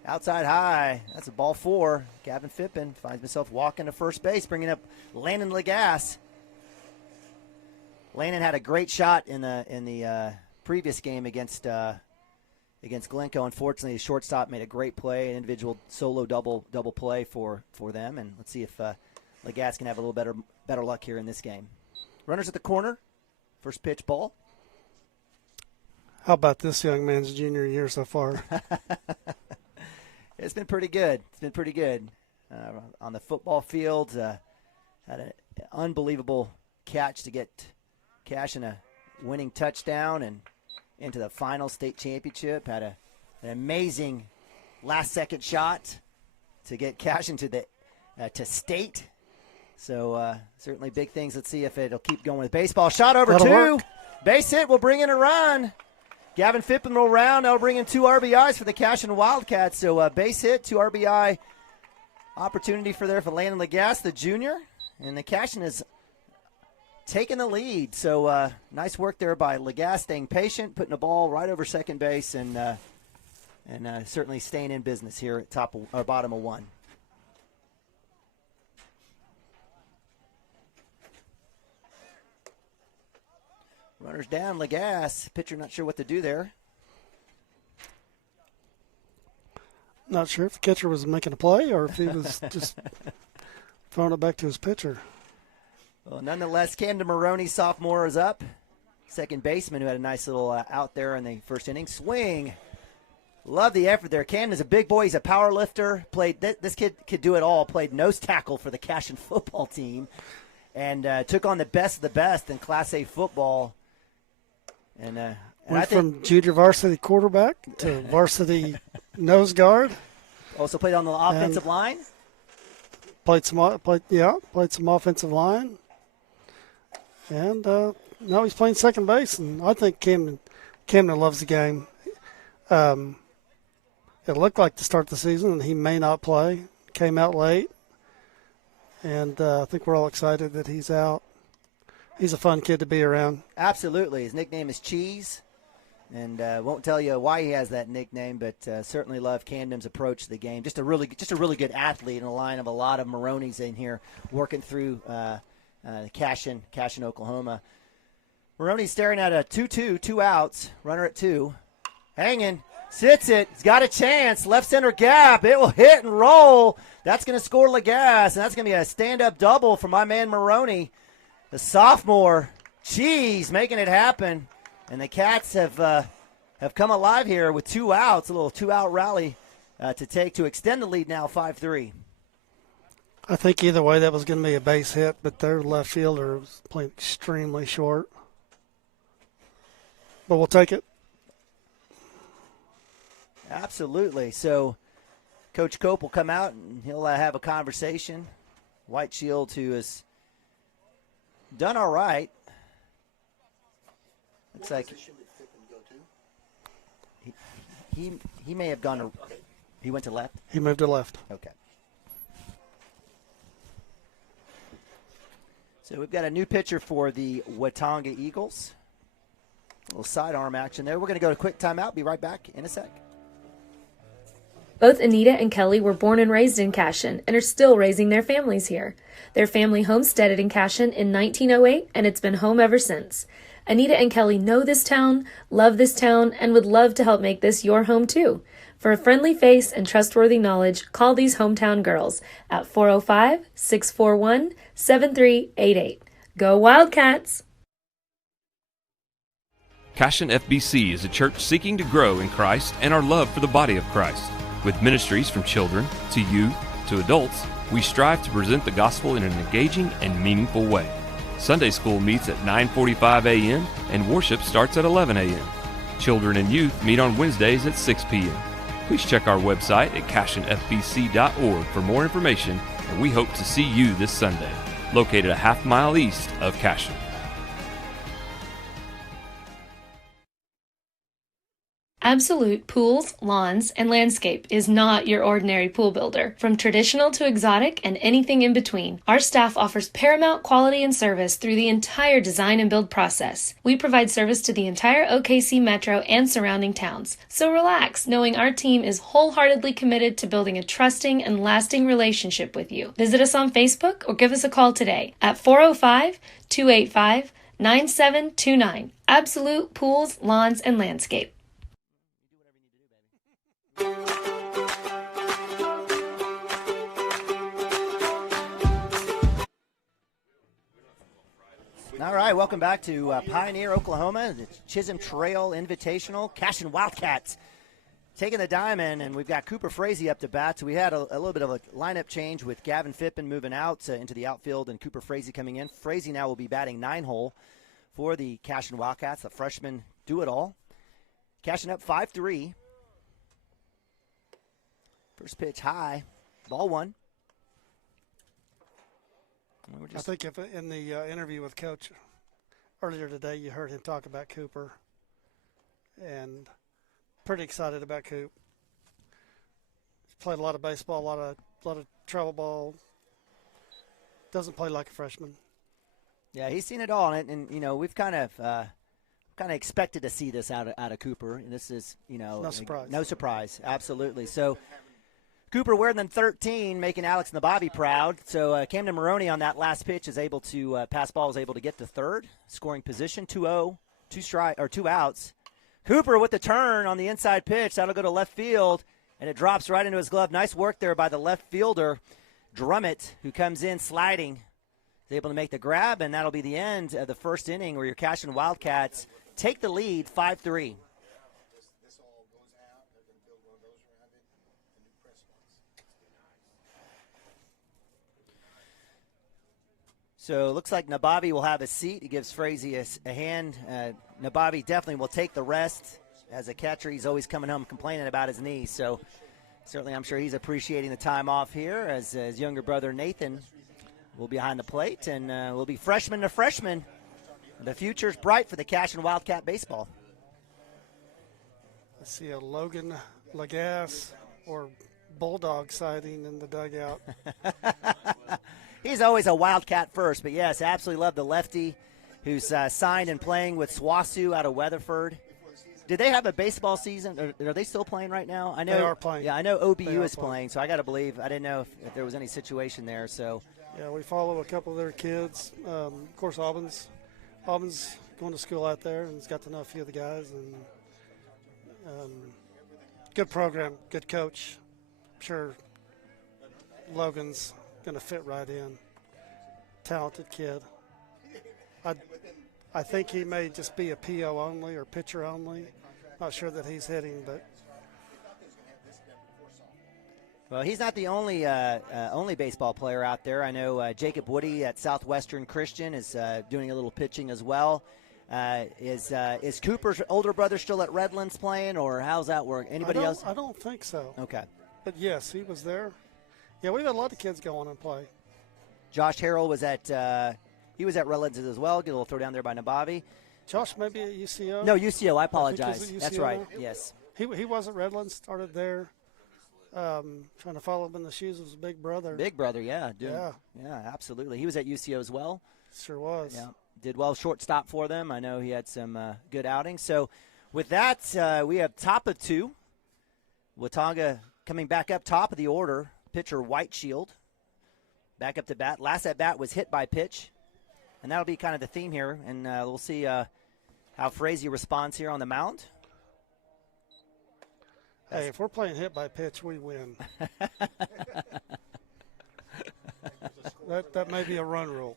Outside high. That's a ball 4. Gavin Phippen finds himself walking to first base, bringing up Landon Lagasse. Landon had a great shot in the previous game against Glencoe. Unfortunately, the shortstop made a great play, an individual solo double play for them. And let's see if Lagasse can have a little better luck here in this game. Runners at the corner. First pitch, ball. How about this young man's junior year so far? It's been pretty good. On the football field, had an unbelievable catch to get Cashion a winning touchdown and into the final state championship. Had an amazing last-second shot to get Cashion to state. So certainly big things. Let's see if it'll keep going with baseball. Shot over That'll 2. work. Base hit will bring in a run. Gavin Phippen will round. That'll bring in 2 RBIs for the Cashion Wildcats. So base hit, 2 RBI opportunity for Landon Lagasse, the junior. And the Cashion is taking the lead. So nice work there by Lagasse, staying patient, putting the ball right over second base, and certainly staying in business here at bottom of 1. Runners down, Lagasse. Pitcher not sure what to do there. Not sure if the catcher was making a play or if he was just throwing it back to his pitcher. Well, nonetheless, Camden Maroney, sophomore, is up. Second baseman who had a nice little out there in the first inning. Swing. Love the effort there. Camden's a big boy. He's a power lifter. This kid could do it all. Played nose tackle for the Cashion football team and took on the best of the best in Class A football. And Went from junior varsity quarterback to varsity nose guard. Also played on the offensive line. Played some offensive line. And now he's playing second base, and I think Camden loves the game. It looked like to start the season, and he may not play. Came out late, and I think we're all excited that he's out. He's a fun kid to be around. Absolutely. His nickname is Cheese, and won't tell you why he has that nickname, but certainly love Camden's approach to the game. Just a really good athlete in a line of a lot of Maronis in here working through Cashion, Oklahoma. Maroney staring at a 2-2, 2 outs, runner at 2. Hanging, sits it, he's got a chance, left center gap, it will hit and roll. That's going to score Lagasse, and that's going to be a stand-up double for my man Maroney. The sophomore, Cheese, making it happen. And the Cats have come alive here with 2 outs, a little 2-out rally to extend the lead now 5-3. I think either way that was going to be a base hit, but their left fielder was playing extremely short. But we'll take it. Absolutely. So Coach Cope will come out and he'll have a conversation. White Shield, who has done all right. Looks like he may have gone to – he went to left? He moved to left. Okay. So we've got a new pitcher for the Watonga Eagles. A little sidearm action there. We're going to go to a quick timeout. Be right back in a sec. Both Anita and Kelly were born and raised in Cashion and are still raising their families here. Their family homesteaded in Cashion in 1908, and it's been home ever since. Anita and Kelly know this town, love this town, and would love to help make this your home too. For a friendly face and trustworthy knowledge, call these hometown girls at 405-641-7388. Go Wildcats! Cashion FBC is a church seeking to grow in Christ and our love for the body of Christ. With ministries from children to youth to adults, we strive to present the gospel in an engaging and meaningful way. Sunday school meets at 9:45 a.m. and worship starts at 11 a.m. Children and youth meet on Wednesdays at 6 p.m. Please check our website at cashionfbc.org for more information, and we hope to see you this Sunday, located a half-mile east of Cashion. Absolute Pools, Lawns, and Landscape is not your ordinary pool builder. From traditional to exotic and anything in between, our staff offers paramount quality and service through the entire design and build process. We provide service to the entire OKC metro and surrounding towns. So relax, knowing our team is wholeheartedly committed to building a trusting and lasting relationship with you. Visit us on Facebook or give us a call today at 405-285-9729. Absolute Pools, Lawns, and Landscape. All right, welcome back to Pioneer, Oklahoma, the Chisholm Trail Invitational. Cashion Wildcats taking the diamond, and we've got Cooper Frazee up to bat. So we had a little bit of a lineup change with Gavin Phippen moving out into the outfield and Cooper Frazee coming in. Frazee now will be batting 9-hole for the Cashion Wildcats. The freshman do-it-all. Cashion up 5-3. First pitch high, ball one. I think if in the interview with Coach earlier today, you heard him talk about Cooper, and pretty excited about Coop. He's played a lot of baseball, a lot of travel ball. Doesn't play like a freshman. Yeah, he's seen it all, and you know we've kind of expected to see this out of Cooper, and this is no surprise. No surprise, absolutely. So. Cooper wearing them 13, making Alex Nabavi proud. So Camden Maroney on that last pitch is able to pass ball, is able to get to third, scoring position 2-0, two outs. Cooper with the turn on the inside pitch, that'll go to left field, and it drops right into his glove. Nice work there by the left fielder, Drummett, who comes in sliding, is able to make the grab, and that'll be the end of the first inning where your Cashion Wildcats take the lead 5-3. So it looks like Nabavi will have a seat. He gives Frazee a hand. Nabavi definitely will take the rest. As a catcher, he's always coming home complaining about his knee. So certainly I'm sure he's appreciating the time off here as his younger brother Nathan will be behind the plate. And will be freshman to freshman. The future's bright for the Cashion Wildcat baseball. I see a Logan Lagasse or Bulldog sighting in the dugout. He's always a Wildcat first, but yes, absolutely love the lefty who's signed and playing with Swasu out of Weatherford. Did they have a baseball season? Are they still playing right now? I know they are playing. Yeah, I know OBU is playing, so I got to believe. I didn't know if there was any situation there. So yeah, we follow a couple of their kids. Of course, Auburn's going to school out there, and he's got to know a few of the guys. And good program, good coach. I'm sure Logan's going to fit right in. Talented kid. I think he may just be a PO only or pitcher only. Not sure that he's hitting, but. Well, he's not the only baseball player out there. I know Jacob Woody at Southwestern Christian is doing a little pitching as well. Is Cooper's older brother still at Redlands playing, or how's that work? Anybody else? I don't think so. Okay. But yes, he was there. Yeah, we've had a lot of kids go on and play. Josh Harrell was at Redlands as well. Get a little throw down there by Nabavi. Josh maybe at UCO? No, UCO. I apologize. UCO That's right. now. Yes. He was at Redlands, started there. Trying to follow him in the shoes of his big brother. Big brother, yeah. Yeah, Absolutely. He was at UCO as well. Sure was. Yeah, did well shortstop for them. I know he had some good outings. So with that, we have top of two. Watonga coming back up top of the order. Pitcher White Shield back up to bat. Last at bat was hit by pitch, and that'll be kind of the theme here. And we'll see how Frazee responds here on the mound. Hey, if we're playing hit by pitch, we win. that may be a run rule.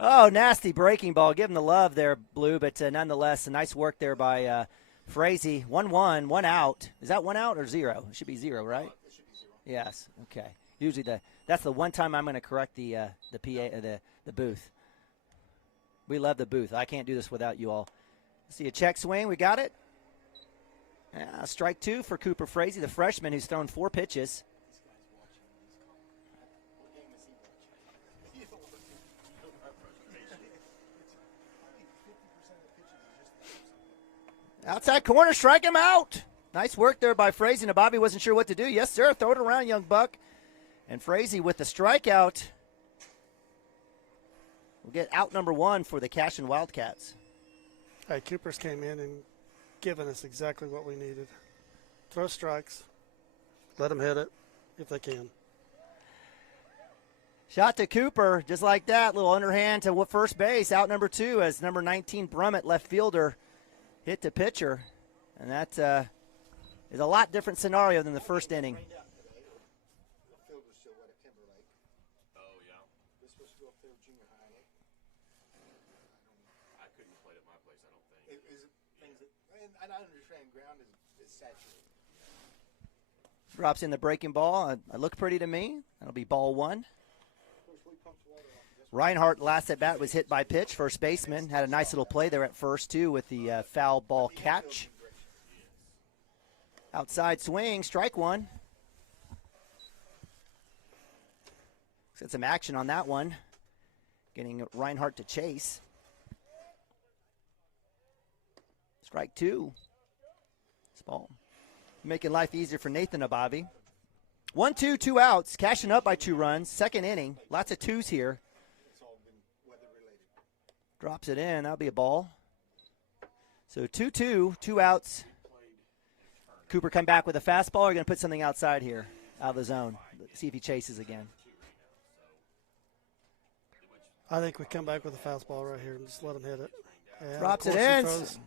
Oh, nasty breaking ball. Give him the love there, Blue, but nonetheless, a nice work there by Frazee. 1-1, 1 out. Is that 1 out or 0? It should be 0, right? It should be 0. Yes. Okay. Usually that's the one time I'm going to correct the booth. We love the booth. I can't do this without you all. See a check swing. We got it. Yeah, strike 2 for Cooper Frazee, the freshman who's thrown 4 pitches. Outside corner, strike him out. Nice work there by Frazee. And Bobby wasn't sure what to do. Yes, sir. Throw it around, young buck. And Frazee with the strikeout. We'll get out number 1 for the Cashion Wildcats. Hey, Cooper's came in and given us exactly what we needed. Throw strikes. Let them hit it if they can. Shot to Cooper, just like that. Little underhand to first base. Out number 2 as number 19 Brummett, left fielder, hit the pitcher. And that is a lot different scenario than the first inning. I don't understand. Ground is saturated. Drops in the breaking ball. It looked pretty to me. That'll be ball 1. Reinhardt, last at bat, was hit by pitch. First baseman had a nice little play there at first, too, with the foul ball catch. Outside swing, strike 1. Get some action on that one. Getting Reinhardt to chase. Strike 2. This ball making life easier for Nathan Abavi. 1-2, 2 outs. Cashion up by 2 runs. Second inning. Lots of 2s here. Drops it in. That'll be a ball. So 2-2, 2 outs. Cooper come back with a fastball. Or going to put something outside here, out of the zone. See if he chases again. I think we come back with a fastball right here and just let him hit it. And drops it in. Looks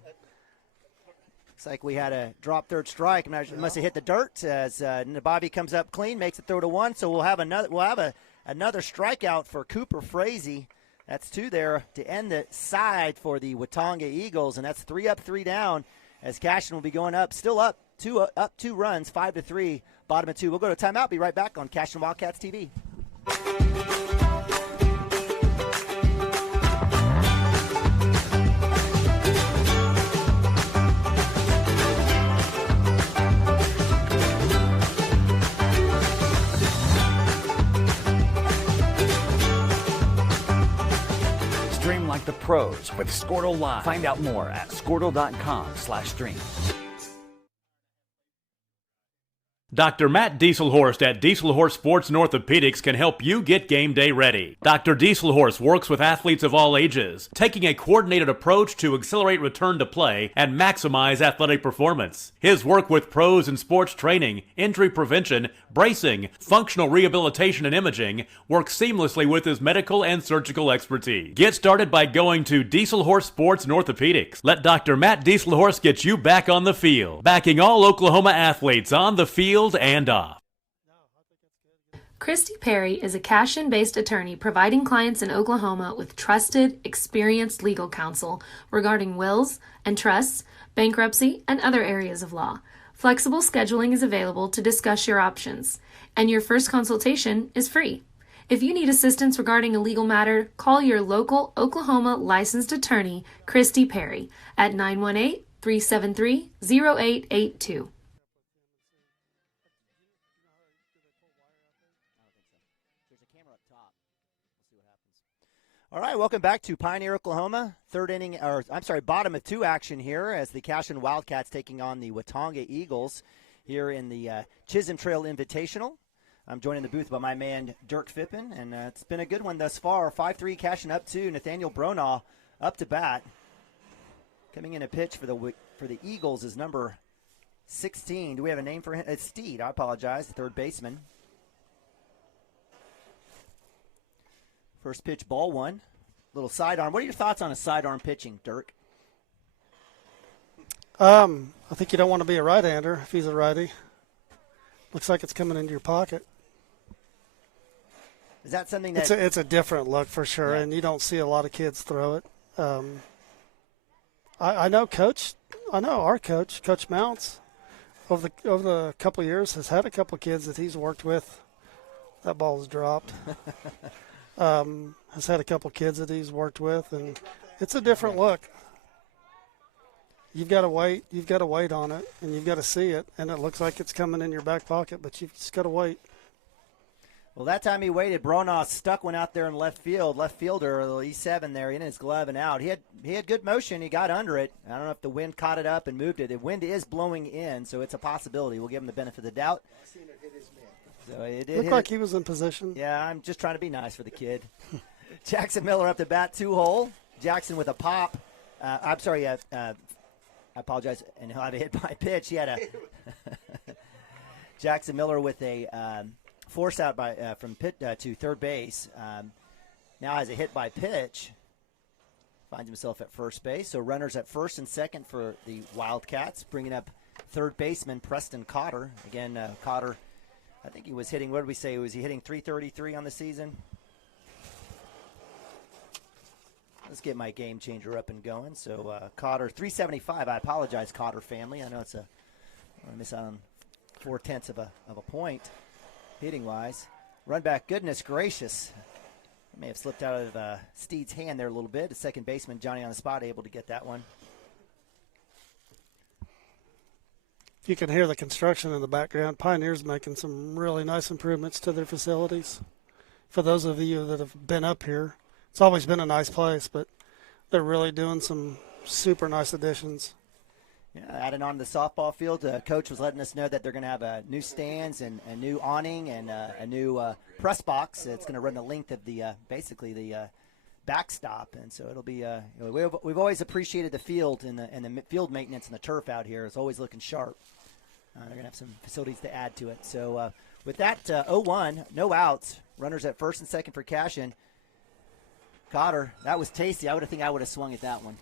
like we had a drop third strike. It must have hit the dirt as Bobby comes up clean, makes it throw to 1. So we'll have another strikeout for Cooper Frazee. That's 2 there to end the side for the Watonga Eagles, and that's 3 up, 3 down. As Cashion will be going up, still up 2 runs, 5-3, bottom of 2. We'll go to timeout. Be right back on Cashion Wildcats TV. Stream like the pros with Squirtle Live. Find out more at squirtle.com/stream. Dr. Matt Dieselhorst at Dieselhorst Sports and Orthopedics can help you get game day ready. Dr. Dieselhorst works with athletes of all ages, taking a coordinated approach to accelerate return to play and maximize athletic performance. His work with pros in sports training, injury prevention, bracing, functional rehabilitation, and imaging works seamlessly with his medical and surgical expertise. Get started by going to Dieselhorst Sports and Orthopedics. Let Dr. Matt Dieselhorst get you back on the field, backing all Oklahoma athletes on the field and off. Christy Perry is a Cashion-based attorney providing clients in Oklahoma with trusted, experienced legal counsel regarding wills and trusts, bankruptcy, and other areas of law. Flexible scheduling is available to discuss your options, and your first consultation is free. If you need assistance regarding a legal matter, call your local Oklahoma licensed attorney, Christy Perry, at 918-373-0882. All right, welcome back to Pioneer, Oklahoma. Bottom of 2 action here as the Cashion Wildcats taking on the Watonga Eagles here in the Chisholm Trail Invitational. I'm joined in the booth by my man Dirk Fippen, and it's been a good one thus far. 5-3 Cashion up 2. Nathaniel Bronaugh up to bat. Coming in a pitch for the Eagles is number 16. Do we have a name for him? It's Steed. I apologize, the third baseman. First pitch, ball 1. Little sidearm. What are your thoughts on a sidearm pitching, Dirk? I think you don't want to be a right-hander if he's a righty. Looks like it's coming into your pocket. Is that something that it's a different look for sure, and you don't see a lot of kids throw it. I know our coach, Coach Mounts, over the couple of years has had a couple of kids that he's worked with. That ball's dropped. Has had a couple kids that he's worked with, and it's a different look. You've got to wait on it, and you've got to see it, and it looks like it's coming in your back pocket, but you've just got to wait. Well, that time he waited, Bronaugh stuck one out there in left field. Left fielder, the E7 there, in his glove and out. He had good motion. He got under it. I don't know if the wind caught it up and moved it. The wind is blowing in, so it's a possibility. We'll give him the benefit of the doubt. I seen it hit his mitt. So it did Looked like he was in position. Yeah, I'm just trying to be nice for the kid. Jackson Miller up to bat, 2-hole. Jackson with a pop. I'm sorry, I apologize, and he'll have a hit by pitch. He had a Jackson Miller with a force out by from pit to third base. Now has a hit by pitch. Finds himself at first base. So runners at first and second for the Wildcats, bringing up third baseman Preston Cotter. Again, Cotter, I think he was hitting, what did we say? Was he hitting 333 on the season? Let's get my game changer up and going. So Cotter, 375. I apologize, Cotter family. I know I miss out on 0.4 of a point hitting wise. Run back, goodness gracious. May have slipped out of Steed's hand there a little bit. The second baseman, Johnny on the spot, able to get that one. You can hear the construction in the background. Pioneer's making some really nice improvements to their facilities. For those of you that have been up here, it's always been a nice place, but they're really doing some super nice additions. Yeah, adding on to the softball field, Coach was letting us know that they're going to have new stands and a new awning and a new press box. It's going to run the length of the basically the backstop, and so it'll be. We've always appreciated the field and the field maintenance and the turf out here is always looking sharp. They're going to have some facilities to add to it. So with that 0-1, no outs, runners at first and second for Cashion. Cotter, that was tasty. I would have swung at that one.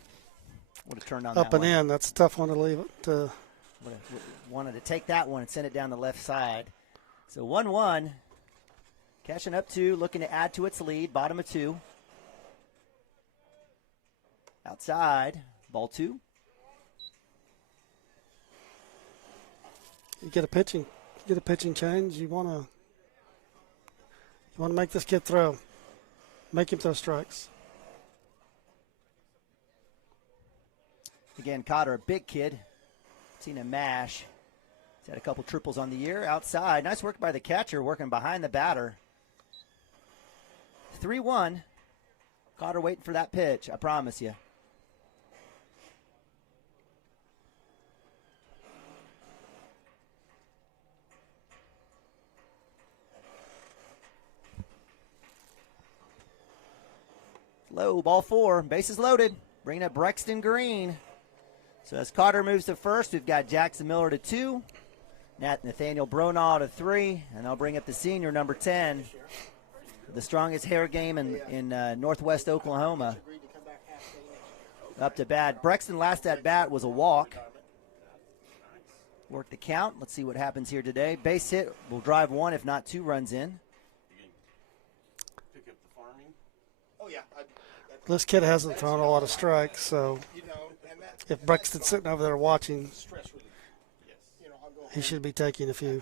Would have turned on up that and one. in. That's a tough one to leave it to. Would have wanted to take that one and send it down the left side. So 1-1. Cashion up 2, looking to add to its lead. Bottom of 2. Outside, ball 2. You get a pitching change. You want to make this kid throw. Make him throw strikes. Again, Cotter, a big kid. Seen him mash. He's had a couple triples on the year. Outside, nice work by the catcher, working behind the batter. 3-1. Cotter waiting for that pitch, I promise you. Low, ball 4, bases loaded. Bringing up Brexton Green. So as Cotter moves to first, we've got Jackson Miller to 2. Nathaniel Bronaugh to 3. And I'll bring up the senior, number 10. The strongest hair game in northwest Oklahoma. Up to bat. Brexton last at bat was a walk. Work the count. Let's see what happens here today. Base hit will drive 1, if not 2 runs in. This kid hasn't thrown a lot of strikes, so if Brexton's sitting over there watching, he should be taking a few.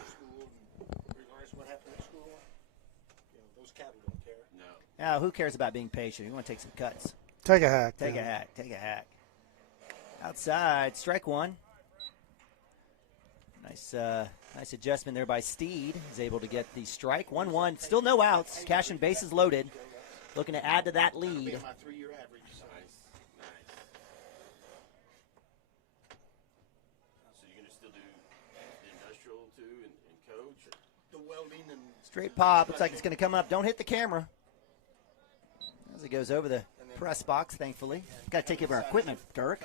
Now, who cares about being patient? You want to take some cuts. Take a hack. Take a hack. Outside, strike 1. Nice adjustment there by Steed. He's able to get the strike. 1-1. Still no outs. Cashion bases loaded. Looking to add to that lead. Straight pop. Looks like it's going to come up. Don't hit the camera. As it goes over the press box, thankfully. Got to take care of our equipment, Dirk.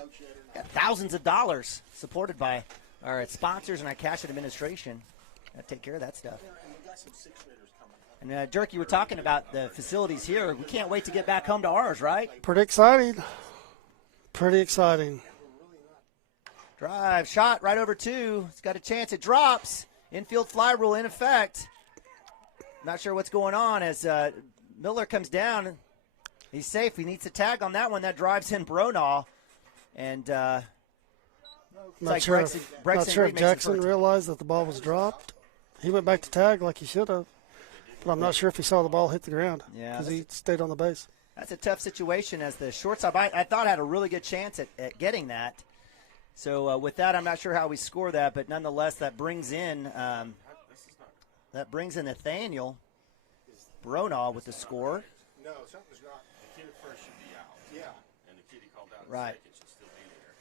Got thousands of dollars supported by our sponsors and our Cashion administration. Got to take care of that stuff. And, Dirk, you were talking about the facilities here. We can't wait to get back home to ours, right? Pretty exciting. Drive, shot right over 2. It's got a chance. It drops. Infield fly rule in effect. Not sure what's going on as Miller comes down. He's safe. He needs to tag on that one. That drives in Bronaugh. And not sure if Jackson realized that the ball was dropped. He went back to tag like he should have. But I'm not sure if he saw the ball hit the ground because he stayed on the base. That's a tough situation as the shortstop, I thought, had a really good chance at getting that. So with that, I'm not sure how we score that, but nonetheless, that brings in Nathaniel. Bronaugh with the score. No, something's not. The kid at first should be out. Yeah. And the kid he called out in Right. second should still be there.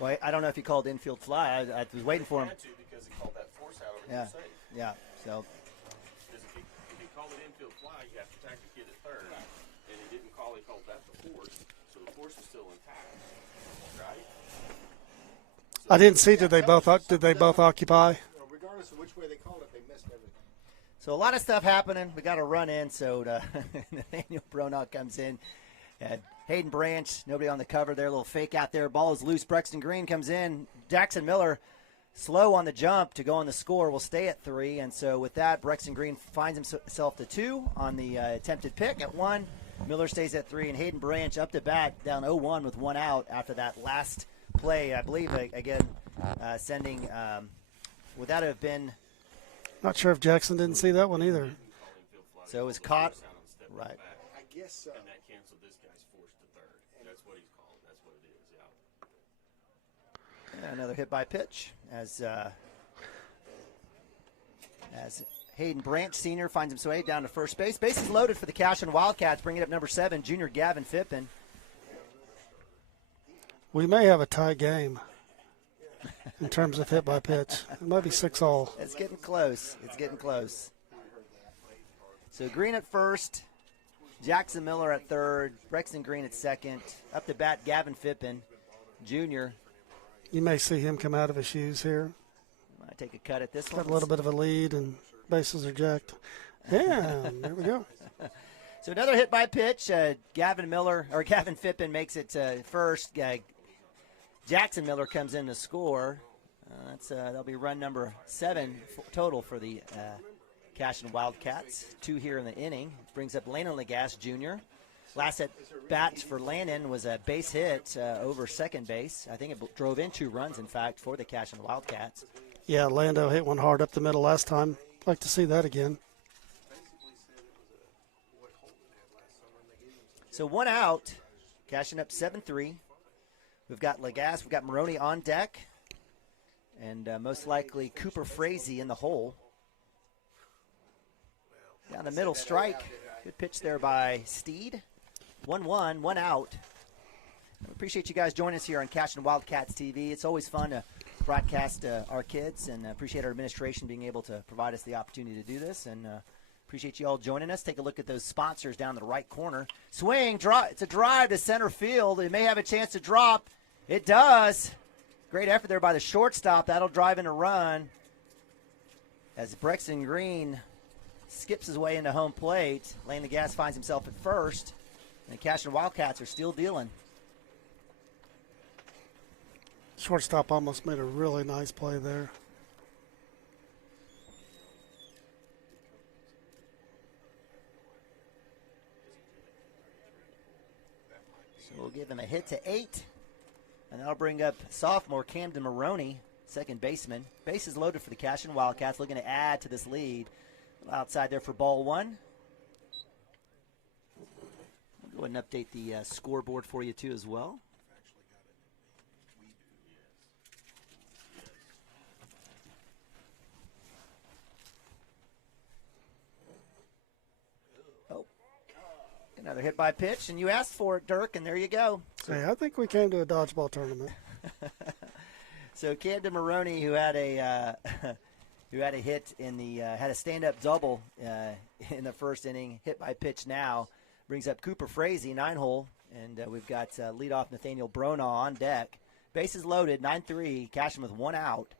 Well, I don't know if he called infield fly. I was waiting for him. Had to because he called that force out over Yeah. the safe. Yeah. So Because if he called it infield fly, you have to attack the kid at third. And he didn't call, he called that the force. So the force is still intact. Right? I didn't see. Did they both occupy? Regardless of which way they called it, they missed everything. So a lot of stuff happening. We got to run in. So Nathaniel Bronaugh comes in. Hayden Branch, nobody on the cover there. A little fake out there. Ball is loose. Brexton Green comes in. Jackson Miller, slow on the jump to go on the score, will stay at 3. And so with that, Brexton Green finds himself to 2 on the attempted pick at 1. Miller stays at 3. And Hayden Branch up to bat down 0-1 with 1 out after that last play. I believe, again, sending would that have been – Not sure if Jackson didn't see that one either. so it was caught. Right. I guess so. And that canceled this guy's force to third. That's what he's called. That's what it is, yeah. And another hit by pitch as Hayden Branch Sr. finds himself down to first base. Bases loaded for the Cashion Wildcats, bringing up number 7, junior Gavin Phippen. We may have a tie game in terms of hit by pitch. It might be 6-all. It's getting close. It's getting close. So Green at first, Jackson Miller at third, Brexton Green at second. Up to bat, Gavin Phippen, junior. You may see him come out of his shoes here. I take a cut at this one. Got a little bit of a lead, and bases are jacked. And there we go. So another hit by pitch. Gavin Phippen makes it first. Jackson Miller comes in to score. That'll be run number 7 total for the Cashion Wildcats. 2 here in the inning. Brings up Landon Lagasse Jr. Last at bat for Landon was a base hit over second base. I think it drove in 2 runs, in fact, for the Cashion Wildcats. Yeah, Lando hit one hard up the middle last time. Like to see that again. So 1 out. Cashion up 7-3. We've got Lagasse, we've got Maroney on deck, and most likely Cooper Frazee in the hole. Down the middle, strike. Good pitch there by Steed. 1-1, 1 out. We appreciate you guys joining us here on Cashion Wildcats TV. It's always fun to broadcast our kids, and appreciate our administration being able to provide us the opportunity to do this. And appreciate you all joining us. Take a look at those sponsors down the right corner. Swing, draw. It's a drive to center field. It may have a chance to drop. It does. Great effort there by the shortstop. That'll drive in a run as Brexton Green skips his way into home plate. Lane Lagasse finds himself at first. And the Cashion Wildcats are still dealing. Shortstop almost made a really nice play there. So we'll give him a hit to 8. And that'll bring up sophomore Camden Maroney, second baseman. Bases loaded for the Cashion Wildcats, looking to add to this lead. Outside there for ball 1. I'll go ahead and update the scoreboard for you, too, as well. Oh, another hit by pitch, and you asked for it, Dirk, and there you go. Hey, I think we came to a dodgeball tournament. So Camden Maroney, who had a hit in the had a stand-up double in the first inning, hit by pitch now, brings up Cooper Frazee, 9-hole, and we've got leadoff Nathaniel Bronaugh on deck. Bases loaded, 9-3, Cashion with 1 out.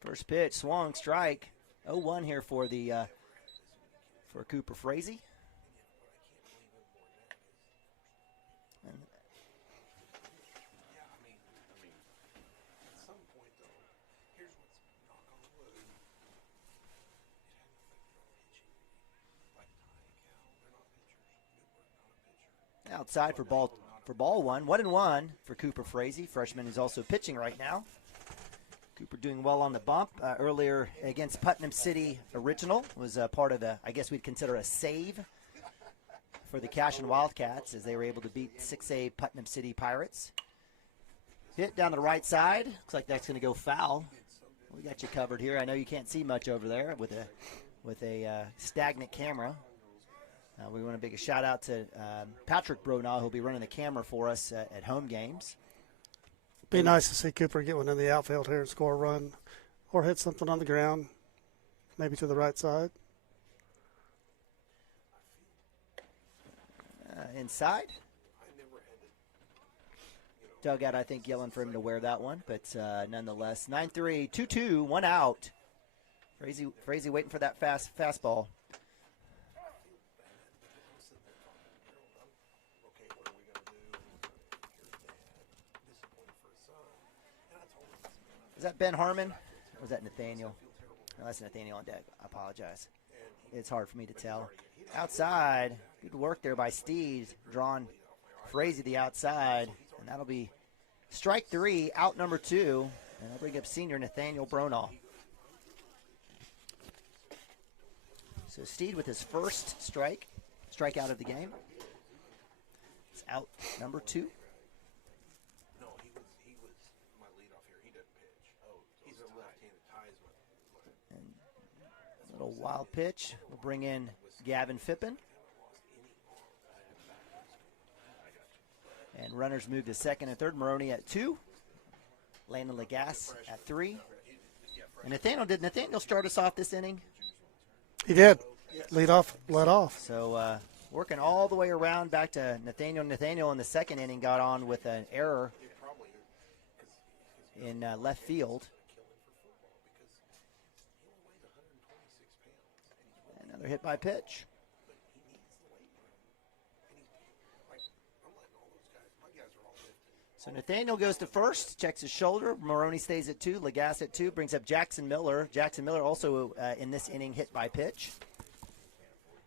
First pitch, swung, strike, 0-1 here for the for Cooper Frazee. Outside for ball 1. 1-1 for Cooper Frazee, freshman who's also pitching right now. Cooper doing well on the bump. Earlier against Putnam City Original was part of I guess we'd consider a save for the Cashion Wildcats as they were able to beat 6A Putnam City Pirates. Hit down the right side. Looks like that's going to go foul. We got you covered here. I know you can't see much over there with a stagnant camera. We want to make a shout out to Patrick Bronaugh, who'll be running the camera for us at home games. Be nice to see Cooper get one in the outfield here and score a run, or hit something on the ground, maybe to the right side. Inside. Dugout, I think, yelling for him to wear that one, but nonetheless, 9-3, 2-2, 1 out. Frazee waiting for that fastball. Is that Ben Harmon? Or was that Nathaniel? No, that's Nathaniel on deck. I apologize. It's hard for me to tell. Outside. Good work there by Steed. Drawing Frazee the outside. And that'll be strike 3, out number 2. And that'll bring up senior Nathaniel Bronaugh. So Steed with his first strikeout of the game. It's out number 2. Little wild pitch. We'll bring in Gavin Fippen. And runners move to second and third. Maroney at 2. Landon Lagasse at 3. And Nathaniel start us off this inning? He did. Led off. So working all the way around back to Nathaniel. Nathaniel in the second inning got on with an error in left field. Another hit by pitch. So Nathaniel goes to first, checks his shoulder. Maroney stays at 2. Lagasse at 2, brings up Jackson Miller. Jackson Miller also in this inning hit by pitch.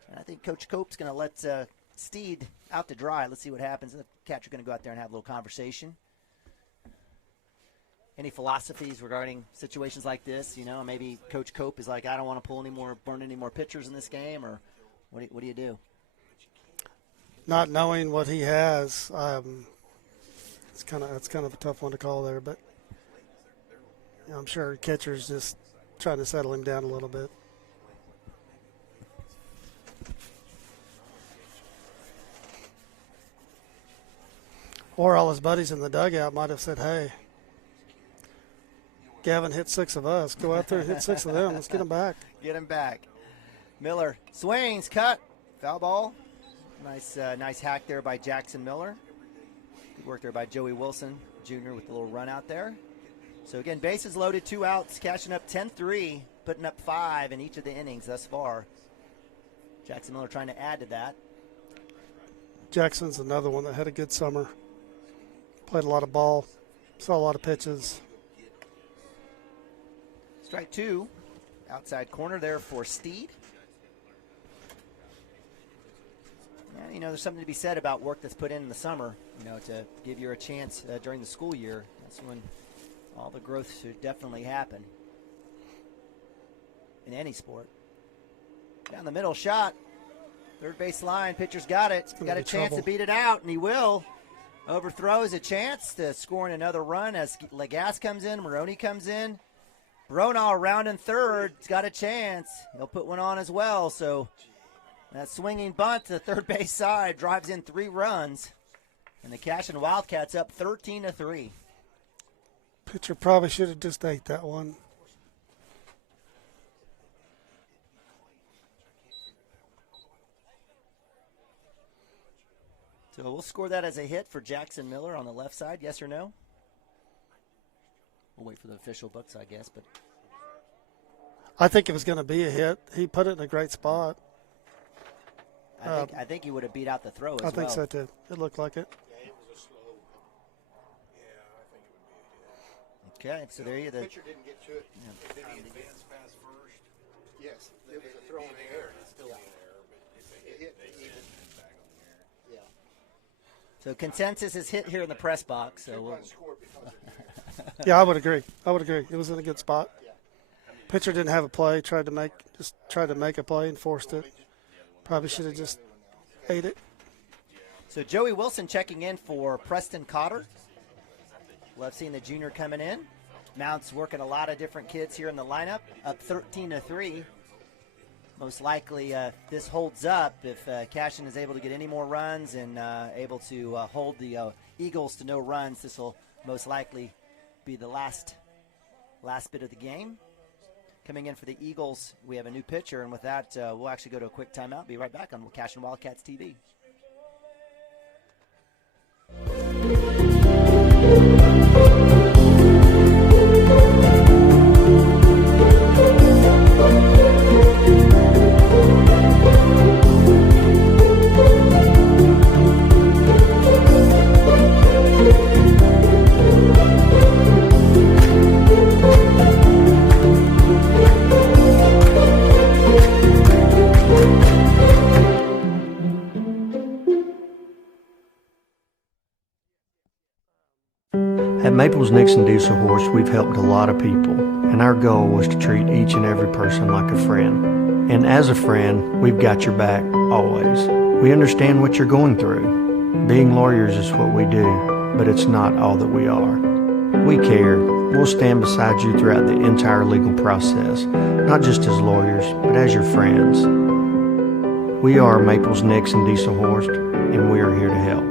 And I think Coach Cope's going to let Steed out to dry. Let's see what happens. The catcher's going to go out there and have a little conversation. Any philosophies regarding situations like this? You know, maybe Coach Cope is like, I don't want to burn any more pitchers in this game, or what do you do? Not knowing what he has, it's kind of a tough one to call there, but you know, I'm sure catcher's just trying to settle him down a little bit. Or all his buddies in the dugout might have said, hey, Gavin hit 6 of us. Go out there and hit 6 of them. Let's get him back. Get him back. Miller swings, cut, foul ball. Nice hack there by Jackson Miller. Good work there by Joey Wilson Jr. with a little run out there. So again, bases loaded, 2 outs, Cashion up 10-3, putting up 5 in each of the innings thus far. Jackson Miller trying to add to that. Jackson's another one that had a good summer. Played a lot of ball, saw a lot of pitches. Strike 2, outside corner there for Steed. Yeah, you know, there's something to be said about work that's put in the summer, you know, to give you a chance during the school year. That's when all the growth should definitely happen in any sport. Down the middle shot, third base line, pitcher's got it. Got a chance to beat it out, and he will. Overthrows a chance to scoring another run as Lagasse comes in, Maroney comes in. Bronaugh around in third. He's got a chance. He'll put one on as well. So that swinging bunt to the third base side drives in 3 runs. And the Cashion Wildcats up 13-3. Pitcher probably should have just ate that one. So we'll score that as a hit for Jackson Miller on the left side. Yes or no? We'll wait for the official books, I guess. But I think it was going to be a hit. He put it in a great spot. I think he would have beat out the throw as well. I think so, too. It looked like it. Yeah, it was a slow yeah, I think it would be a hit. Okay, so there you go. The pitcher didn't get to it. Yeah. Did he advance past first? Yes. It was a throw in the air. It'd still be an error, but it's a hit. Back on the air. Yeah. So consensus is hit here in the press box. So we'll Yeah, I would agree. It was in a good spot. Pitcher didn't have a play. Tried to make a play and forced it. Probably should have just ate it. So Joey Wilson checking in for Preston Cotter. Love seeing the junior coming in. Mount's working a lot of different kids here in the lineup, up 13-3. Most likely this holds up if Cashion is able to get any more runs and able to hold the Eagles to no runs. This will most likely be the last bit of the game. Coming in for the Eagles, we have a new pitcher, and with that, we'll actually go to a quick timeout. Be right back on Cashion Wildcats TV. At Maples Nixon Diesel Horse, we've helped a lot of people, and our goal was to treat each and every person like a friend. And as a friend, we've got your back, always. We understand what you're going through. Being lawyers is what we do, but it's not all that we are. We care. We'll stand beside you throughout the entire legal process, not just as lawyers, but as your friends. We are Maples Nixon Diesel Horse, and we are here to help.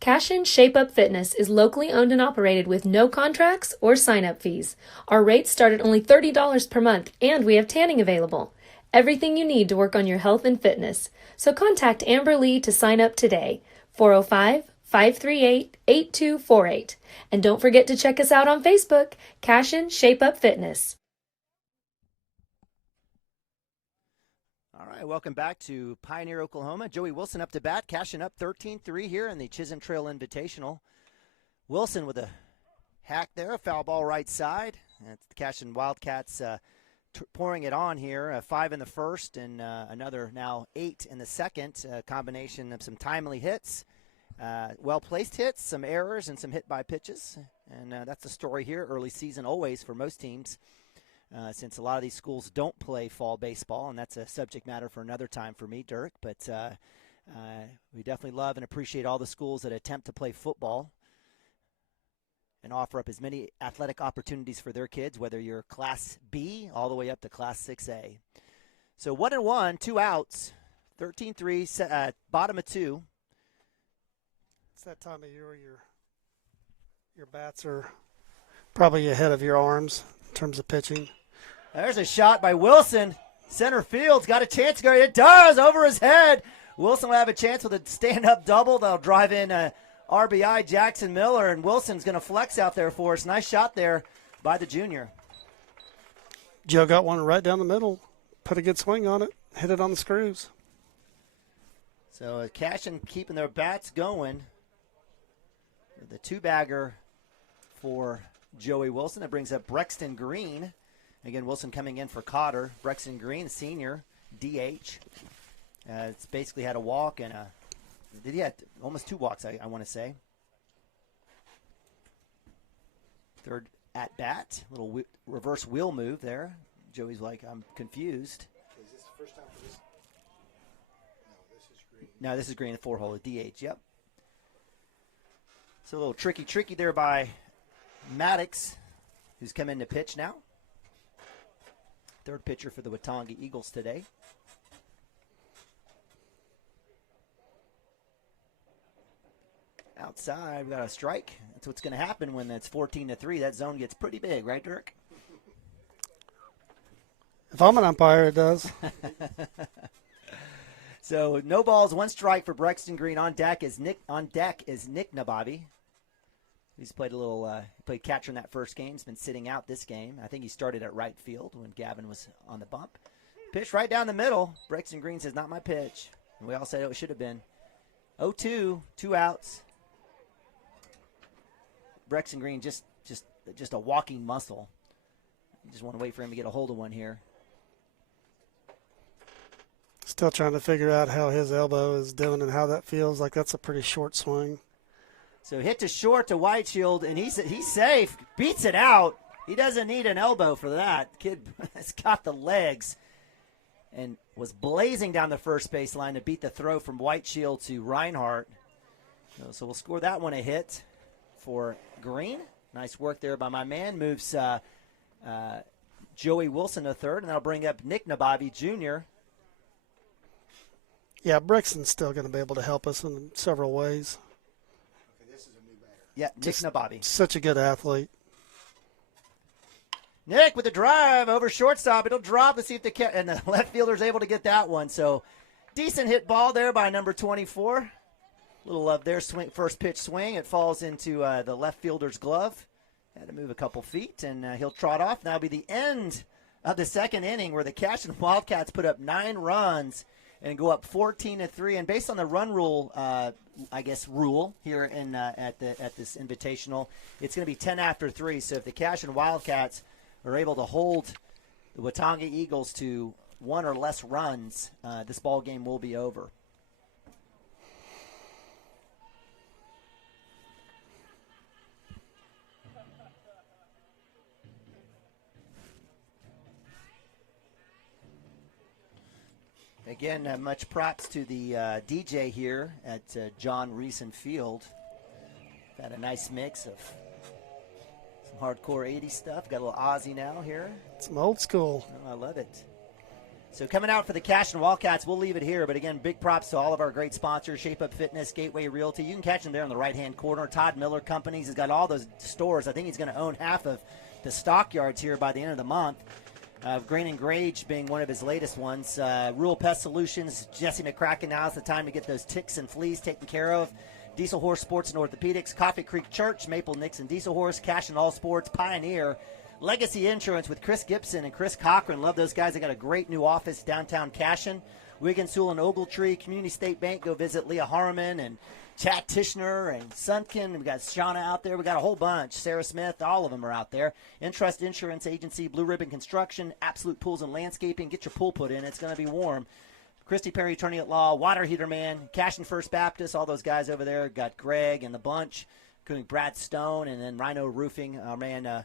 Cashion Shape Up Fitness is locally owned and operated with no contracts or sign-up fees. Our rates start at only $30 per month, and we have tanning available. Everything you need to work on your health and fitness. So contact Amber Lee to sign up today, 405-538-8248. And don't forget to check us out on Facebook, Cashion Shape Up Fitness. Welcome back to Pioneer, Oklahoma. Joey Wilson up to bat, Cashion up 13-3 here in the Chisholm Trail Invitational. Wilson with a hack there, a foul ball right side. It's the Cashion Wildcats pouring it on here, 5 in the first and another now 8 in the second. A combination of some timely hits, well-placed hits, some errors, and some hit-by pitches. And that's the story here, early season always for most teams. Since a lot of these schools don't play fall baseball, and that's a subject matter for another time for me, Dirk. But we definitely love and appreciate all the schools that attempt to play football and offer up as many athletic opportunities for their kids, whether you're Class B all the way up to Class 6A. So 1-1, 2 outs, 13-3, bottom of 2. It's that time of year where your bats are probably ahead of your arms in terms of pitching. There's a shot by Wilson. Center field's got a chance to go. It does, over his head. Wilson will have a chance with a stand-up double. They'll drive in RBI Jackson Miller, and Wilson's going to flex out there for us. Nice shot there by the junior. Joe got one right down the middle, put a good swing on it, hit it on the screws. So Cashion keeping their bats going. The two-bagger for Joey Wilson. That brings up Brexton Green. Again, Wilson coming in for Cotter. Brexton Green, senior, DH. It's basically had a walk and did he have almost 2 walks, I want to say. Third at bat, little reverse wheel move there. Joey's like, I'm confused. Is this the first time for this? No, this is Green, the 4-hole, DH, yep. So a little tricky there by Maddox, who's come in to pitch now. Third pitcher for the Watonga Eagles today. Outside, we got a strike. That's what's going to happen when it's 14-3. That zone gets pretty big, right, Dirk? If I'm an umpire, it does. So no balls, 1 strike for Brexton Green. On deck is Nick Nababi. He's played played catcher in that first game. He's been sitting out this game. I think he started at right field when Gavin was on the bump. Pitch right down the middle. Brexton Green says, not my pitch. And we all said it should have been. 0-2, 2 outs. Brexton Green just a walking muscle. You just want to wait for him to get a hold of one here. Still trying to figure out how his elbow is doing and how that feels. Like that's a pretty short swing. So hit to short to Whiteshield, and he's safe. Beats it out. He doesn't need an elbow for that. Kid has got the legs and was blazing down the first baseline to beat the throw from Whiteshield to Reinhardt. So we'll score that one a hit for Green. Nice work there by my man. Moves Joey Wilson to third, and that'll bring up Nick Nababi Jr. Yeah, Brixton's still going to be able to help us in several ways. Okay, this is a new batter. Yeah, Nick Nababi. Such a good athlete. Nick with the drive over shortstop. It'll drop. Let's see if and the left fielder's able to get that one. So decent hit ball there by number 24. Little love there. Swing, first pitch swing. It falls into the left fielder's glove. Had to move a couple feet, and he'll trot off. That'll be the end of the second inning, where the Cashion Wildcats put up 9 runs and go up 14-3. And based on the run rule, rule here in at this invitational, it's going to be 10 after 3. So if the Cashion Wildcats are able to hold the Watonga Eagles to 1 or less runs, this ball game will be over. Again, much props to the DJ here at John Reeson Field. Got a nice mix of some hardcore 80s stuff. Got a little Aussie now here. Some old school. Oh, I love it. So coming out for the Cashion Wildcats, we'll leave it here. But again, big props to all of our great sponsors, Shape Up Fitness, Gateway Realty. You can catch them there in the right-hand corner. Todd Miller Companies has got all those stores. I think he's going to own half of the stockyards here by the end of the month. Grain and Grage being one of his latest ones. Rural Pest Solutions, Jesse McCracken, now's the time to get those ticks and fleas taken care of. Diesel Horse Sports and Orthopedics, Coffee Creek Church, Maple Nixon Diesel Horse, Cashion All Sports, Pioneer, Legacy Insurance with Chris Gibson and Chris Cochran. Love those guys. They got a great new office downtown Cashion. Wiggins, Sewell, and Ogletree, Community State Bank. Go visit Leah Harmon and Chad Tishner and Sunkin. We got Shauna out there. We got a whole bunch. Sarah Smith, all of them are out there. Entrust Insurance Agency, Blue Ribbon Construction, Absolute Pools and Landscaping. Get your pool put in. It's going to be warm. Christy Perry, Attorney at Law, Water Heater Man, Cashion First Baptist, all those guys over there. Got Greg and the bunch, including Brad Stone, and then Rhino Roofing. Our man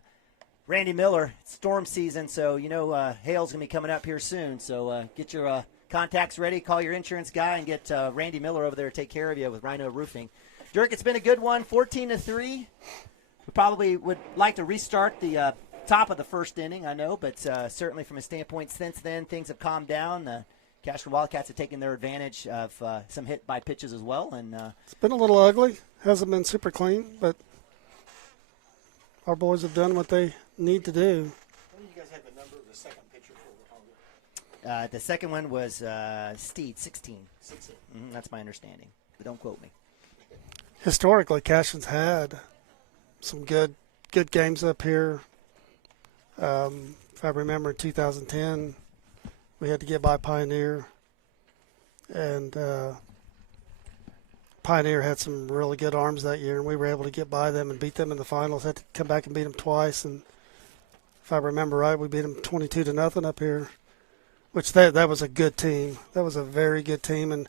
Randy Miller. It's storm season, so you know hail's going to be coming up here soon. So get your contacts ready. Call your insurance guy and get Randy Miller over there to take care of you with Rhino Roofing. Dirk, it's been a good one, 14-3. We probably would like to restart the top of the first inning, I know, but certainly from a standpoint since then, things have calmed down. The Cashion Wildcats have taken their advantage of some hit by pitches as well. And it's been a little ugly. Hasn't been super clean, but our boys have done what they need to do. When do you guys have the number of the second pitcher for Watonga? The second one was Steed, 16. That's my understanding, but don't quote me. Historically, Cashion's had some good games up here. If I remember, in 2010, we had to get by Pioneer, and Pioneer had some really good arms that year, and we were able to get by them and beat them in the finals. Had to come back and beat them twice, and if I remember right, we beat them 22-0 up here, which that was a good team. That was a very good team, and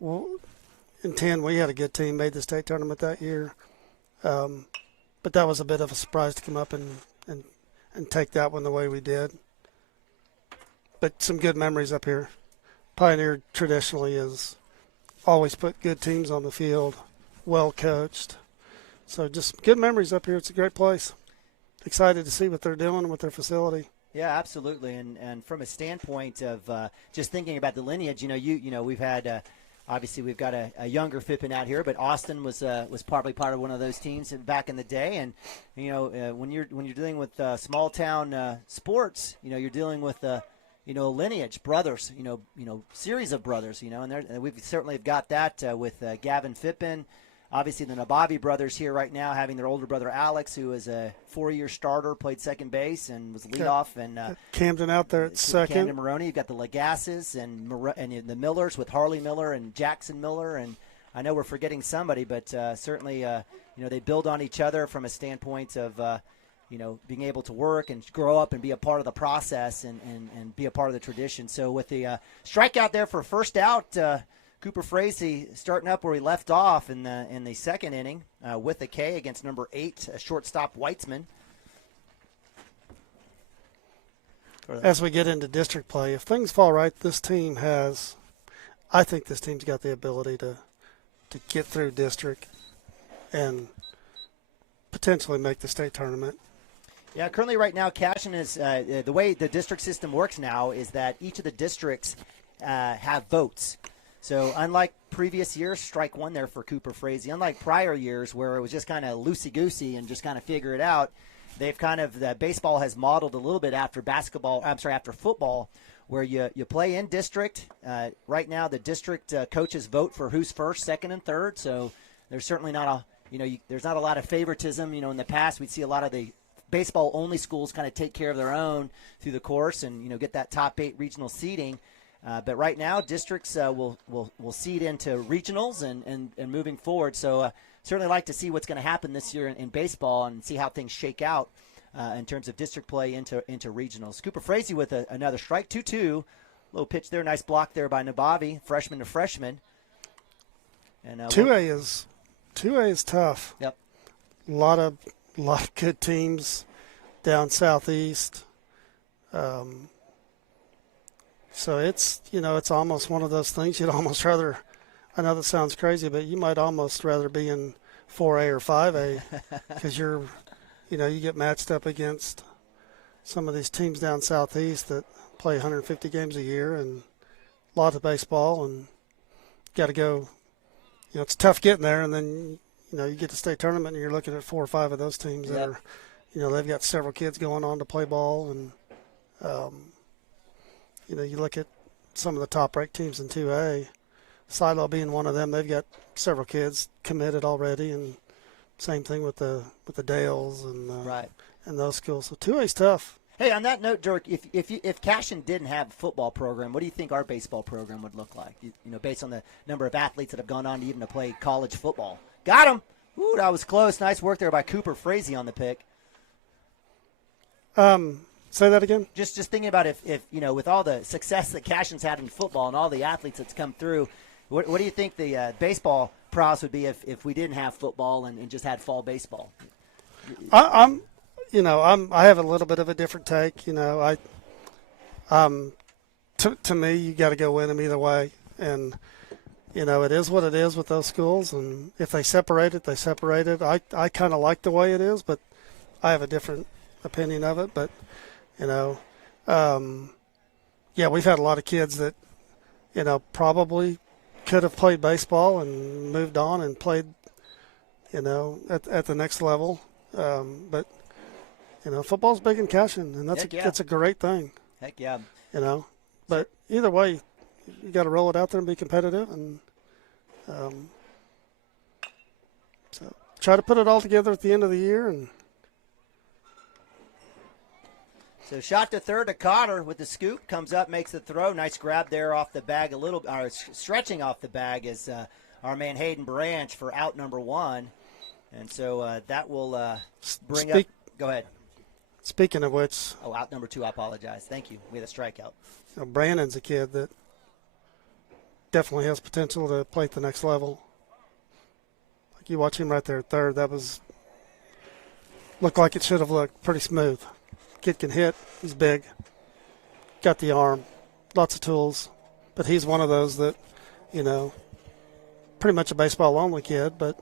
in 10 we had a good team, made the state tournament that year. But that was a bit of a surprise to come up and take that one the way we did. But some good memories up here. Pioneer traditionally has always put good teams on the field, well coached. So just good memories up here. It's a great place. Excited to see what they're doing with their facility. Yeah, absolutely. And from a standpoint of just thinking about the lineage, we've had obviously we've got a younger Fippen out here, but Austin was probably part of one of those teams back in the day. And when you're dealing with small town sports, you're dealing with lineage, brothers, series of brothers, and we've certainly got that with Gavin Fippen. Obviously, the Nababi brothers here right now, having their older brother Alex, who is a 4-year starter, played second base and was leadoff. And Camden out there at second. Camden Maroney. You've got the Lagasses and the Millers with Harley Miller and Jackson Miller. And I know we're forgetting somebody, but certainly, they build on each other from a standpoint of, being able to work and grow up and be a part of the process and be a part of the tradition. So with the strikeout there for first out, Cooper Frazee starting up where he left off in the second inning with a K against number 8, shortstop Weitzman. As we get into district play, if things fall right, I think this team's got the ability to get through district and potentially make the state tournament. Yeah, currently right now, Cashion is the way the district system works now is that each of the districts have votes. So unlike previous years, strike one there for Cooper Frazee. Unlike prior years where it was just kind of loosey-goosey and just kind of figure it out, they've kind of the baseball has modeled a little bit after after football, where you play in district. Right now, the district coaches vote for who's first, second, and third. So there's certainly not there's not a lot of favoritism. In the past, we'd see a lot of the baseball-only schools kind of take care of their own through the course and get that top 8 regional seeding. But right now, districts will seed into regionals and moving forward. So certainly like to see what's going to happen this year in baseball and see how things shake out in terms of district play into regionals. Cooper Frazee with another strike, 2-2. Little pitch there, nice block there by Nabavi, freshman to freshman. And 2A is tough. Yep. A lot of good teams down southeast. So it's almost one of those things you'd almost rather, I know that sounds crazy, but you might almost rather be in 4A or 5A because you get matched up against some of these teams down southeast that play 150 games a year and lots of baseball, and got to go. It's tough getting there, and then you get to state tournament and you're looking at 4 or 5 of those teams that are, they've got several kids going on to play ball, and you look at some of the top-ranked teams in 2A, Silo being one of them. They've got several kids committed already, and same thing with the Dales and and those schools. So 2A's tough. Hey, on that note, Dirk, if Cashion didn't have a football program, what do you think our baseball program would look like? Based on the number of athletes that have gone on to even to play college football. Got him. Ooh, that was close. Nice work there by Cooper Frazee on the pick. Say that again. Just thinking about if with all the success that Cashion's had in football and all the athletes that's come through, what do you think the baseball prowess would be if we didn't have football and just had fall baseball? I have a little bit of a different take. To me, you got to go win them either way, and it is what it is with those schools. And if they separate it, they separate it. I kind of like the way it is, but I have a different opinion of it. But we've had a lot of kids that probably could have played baseball and moved on and played at the next level, but football's big in Cashion, and that's a great thing. Heck yeah. But either way, you got to roll it out there and be competitive, and so try to put it all together at the end of the year. And so shot to third to Cotter with the scoop, comes up, makes the throw. Nice grab there off the bag, stretching off the bag is our man Hayden Branch for out number 1. And so that will bring up. Go ahead. Speaking of which. Oh, out number 2, I apologize. Thank you. We had a strikeout. Brandon's a kid that definitely has potential to play at the next level. Like you watch him right there at third, looked like it should have looked pretty smooth. Kid can hit. He's big. Got the arm. Lots of tools. But he's one of those that, pretty much a baseball-only kid. But,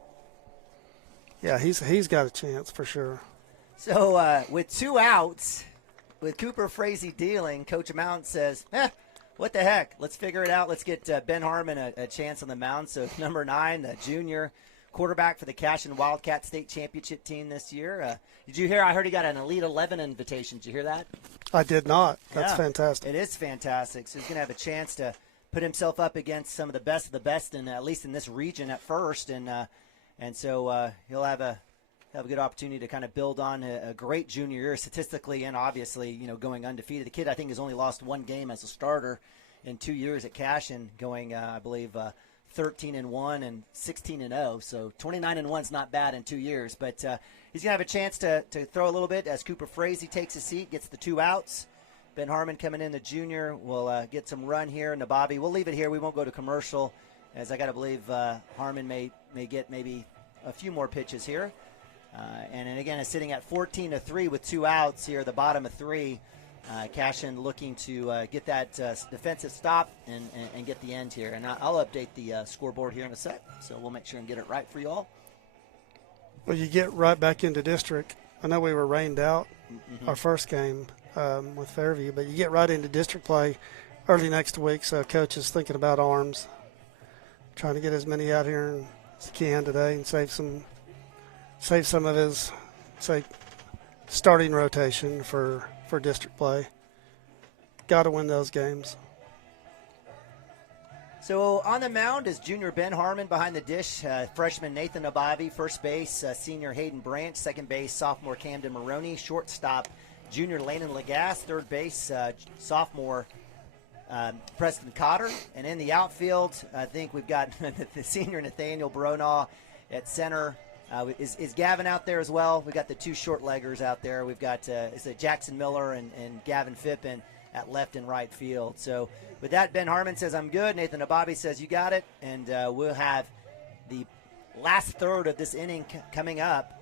yeah, he's got a chance for sure. So with 2 outs, with Cooper Frazee dealing, Coach Mountain says, what the heck? Let's figure it out. Let's get Ben Harmon a chance on the mound. So number 9, the junior quarterback for the Cashion Wildcat State Championship team this year. Did you hear? I heard he got an Elite 11 invitation. Did you hear that? I did not. That's fantastic. It is fantastic. So he's going to have a chance to put himself up against some of the best, in at least in this region at first, and so he'll have a good opportunity to kind of build on a great junior year statistically and obviously going undefeated. The kid I think has only lost 1 game as a starter in 2 years at Cashion, going I believe 13-1 and 16-0. So 29-1 is not bad in 2 years. But he's going to have a chance to throw a little bit as Cooper Frazee takes a seat, gets the 2 outs. Ben Harmon coming in, the junior, will get some run here. Nabavi, we'll leave it here. We won't go to commercial, as I got to believe Harmon may get maybe a few more pitches here. And again, it's sitting at 14-3 with 2 outs here, the bottom of 3 Cashion looking to get that defensive stop and get the end here. And I'll update the scoreboard here in a sec, so we'll make sure and get it right for you all. Well, you get right back into district. I know we were rained out our first game with Fairview, but you get right into district play early next week, so Coach is thinking about arms, trying to get as many out here as he can today and save some of his, starting rotation for district play. Got to win those games. So on the mound is junior Ben Harmon behind the dish, freshman Nathan Abavi, first base, senior Hayden Branch, second base, sophomore Camden Maroney, shortstop junior Landon Lagasse, third base, sophomore Preston Cotter, and in the outfield, I think we've got the senior Nathaniel Bronaugh at center. Is Gavin out there as well? We've got the two short-leggers out there. We've got is it Jackson Miller and Gavin Phippen at left and right field. So with that, Ben Harmon says, I'm good. Nathan Ababi says, you got it. And we'll have the last third of this inning coming up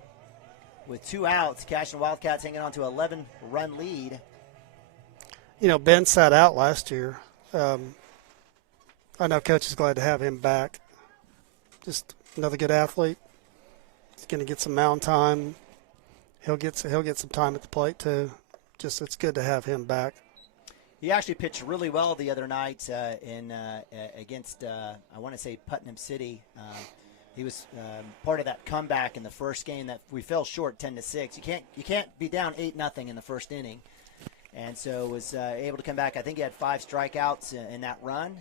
with 2 outs. Cashion Wildcats hanging on to 11-run lead. You know, Ben sat out last year. I know Coach is glad to have him back. Just another good athlete. He's going to get some mound time. He'll get some time at the plate too. Just it's good to have him back. He actually pitched really well the other night against I want to say Putnam City. He was part of that comeback in the first game that we fell short 10-6. You can't be down 8-0 in the first inning, and so was able to come back. I think he had 5 strikeouts in that run,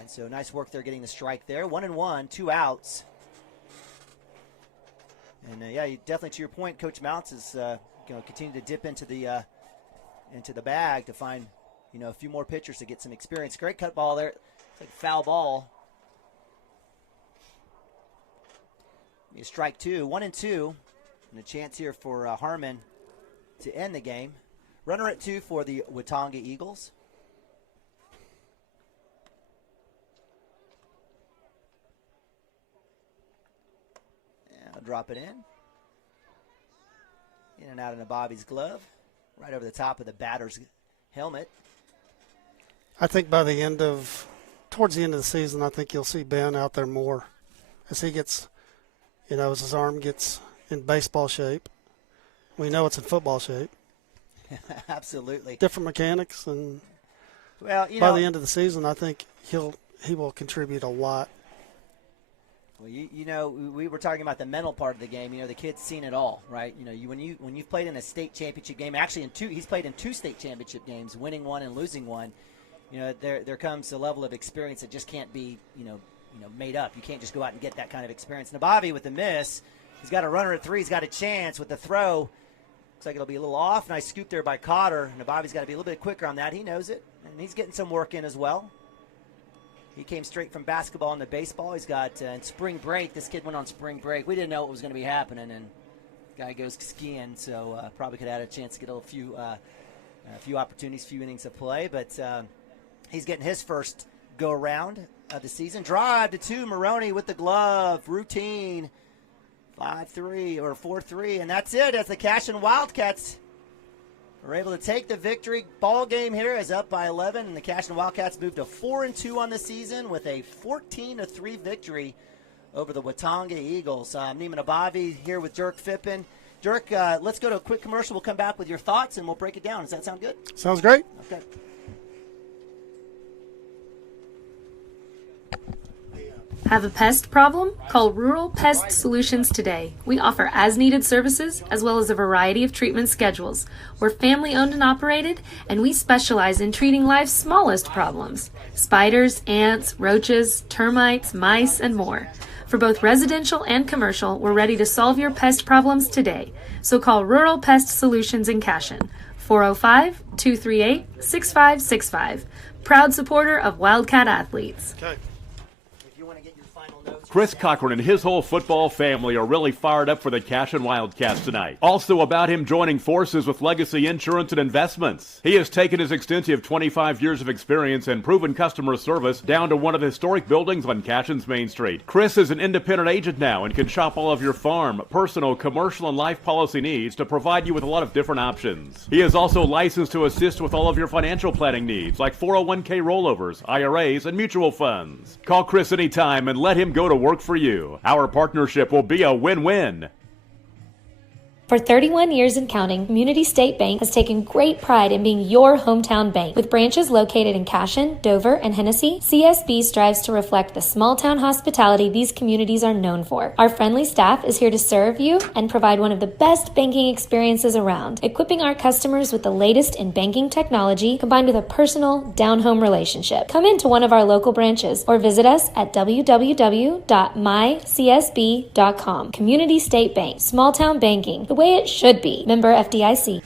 and so nice work there getting the strike there. 1-1, 2 outs. And yeah, definitely to your point, Coach Mounts is continue to dip into the bag to find a few more pitchers to get some experience. Great cut ball there. It's like a foul ball. Strike 2, 1-2, and a chance here for Harmon to end the game. Runner at 2 for the Watonga Eagles. I'll drop it in and out into Bobby's glove, right over the top of the batter's helmet. I think towards the end of the season, I think you'll see Ben out there more as he gets, as his arm gets in baseball shape. We know it's in football shape. Absolutely. Different mechanics, and by the end of the season, I think he will contribute a lot. Well, we were talking about the mental part of the game. The kid's seen it all, right? When you've played in a state championship game, actually he's played in 2 state championship games, winning one and losing one. There comes a level of experience that just can't be, made up. You can't just go out and get that kind of experience. Nabavi with the miss, he's got a runner at 3. He's got a chance with the throw. Looks like it'll be a little off. Nice scoop there by Cotter. Nabavi's got to be a little bit quicker on that. He knows it, and he's getting some work in as well. He came straight from basketball into baseball. He's got in spring break. This kid went on spring break. We didn't know what was going to be happening, and guy goes skiing, so probably could have had a chance to get a few opportunities, few innings of play. But he's getting his first go-around of the season. Drive to 2, Maroney with the glove. Routine, 5-3 or 4-3, and that's it as the Cashion Wildcats are able to take the victory. Ball game here is up by 11, and the Cashion Wildcats moved to 4-2 on the season with a 14-3 victory over the Watonga Eagles. Neiman Abavi here with Dirk Phippen. Dirk, let's go to a quick commercial. We'll come back with your thoughts, and we'll break it down. Does that sound good? Sounds great. Okay. Have a pest problem? Call Rural Pest Solutions today. We offer as-needed services as well as a variety of treatment schedules. We're family-owned and operated, and we specialize in treating life's smallest problems. Spiders, ants, roaches, termites, mice, and more. For both residential and commercial, we're ready to solve your pest problems today. So call Rural Pest Solutions in Cashion, 405-238-6565. Proud supporter of Wildcat athletes. Okay. If you want to get your final notes Chris Cochran and his whole football family are really fired up for the Cashion Wildcats tonight. Also about him joining forces with Legacy Insurance and Investments. He has taken his extensive 25 years of experience and proven customer service down to one of the historic buildings on Cashion's Main Street. Chris is an independent agent now and can shop all of your farm, personal, commercial, and life policy needs to provide you with a lot of different options. He is also licensed to assist with all of your financial planning needs like 401k rollovers, IRAs, and mutual funds. Call Chris anytime and let him go to work for you. Our partnership will be a win-win. For 31 years and counting, Community State Bank has taken great pride in being your hometown bank. With branches located in Cashion, Dover, and Hennessy, CSB strives to reflect the small-town hospitality these communities are known for. Our friendly staff is here to serve you and provide one of the best banking experiences around, equipping our customers with the latest in banking technology combined with a personal, down-home relationship. Come into one of our local branches or visit us at www.mycsb.com. Community State Bank, small-town banking, the way it should be. Member FDIC.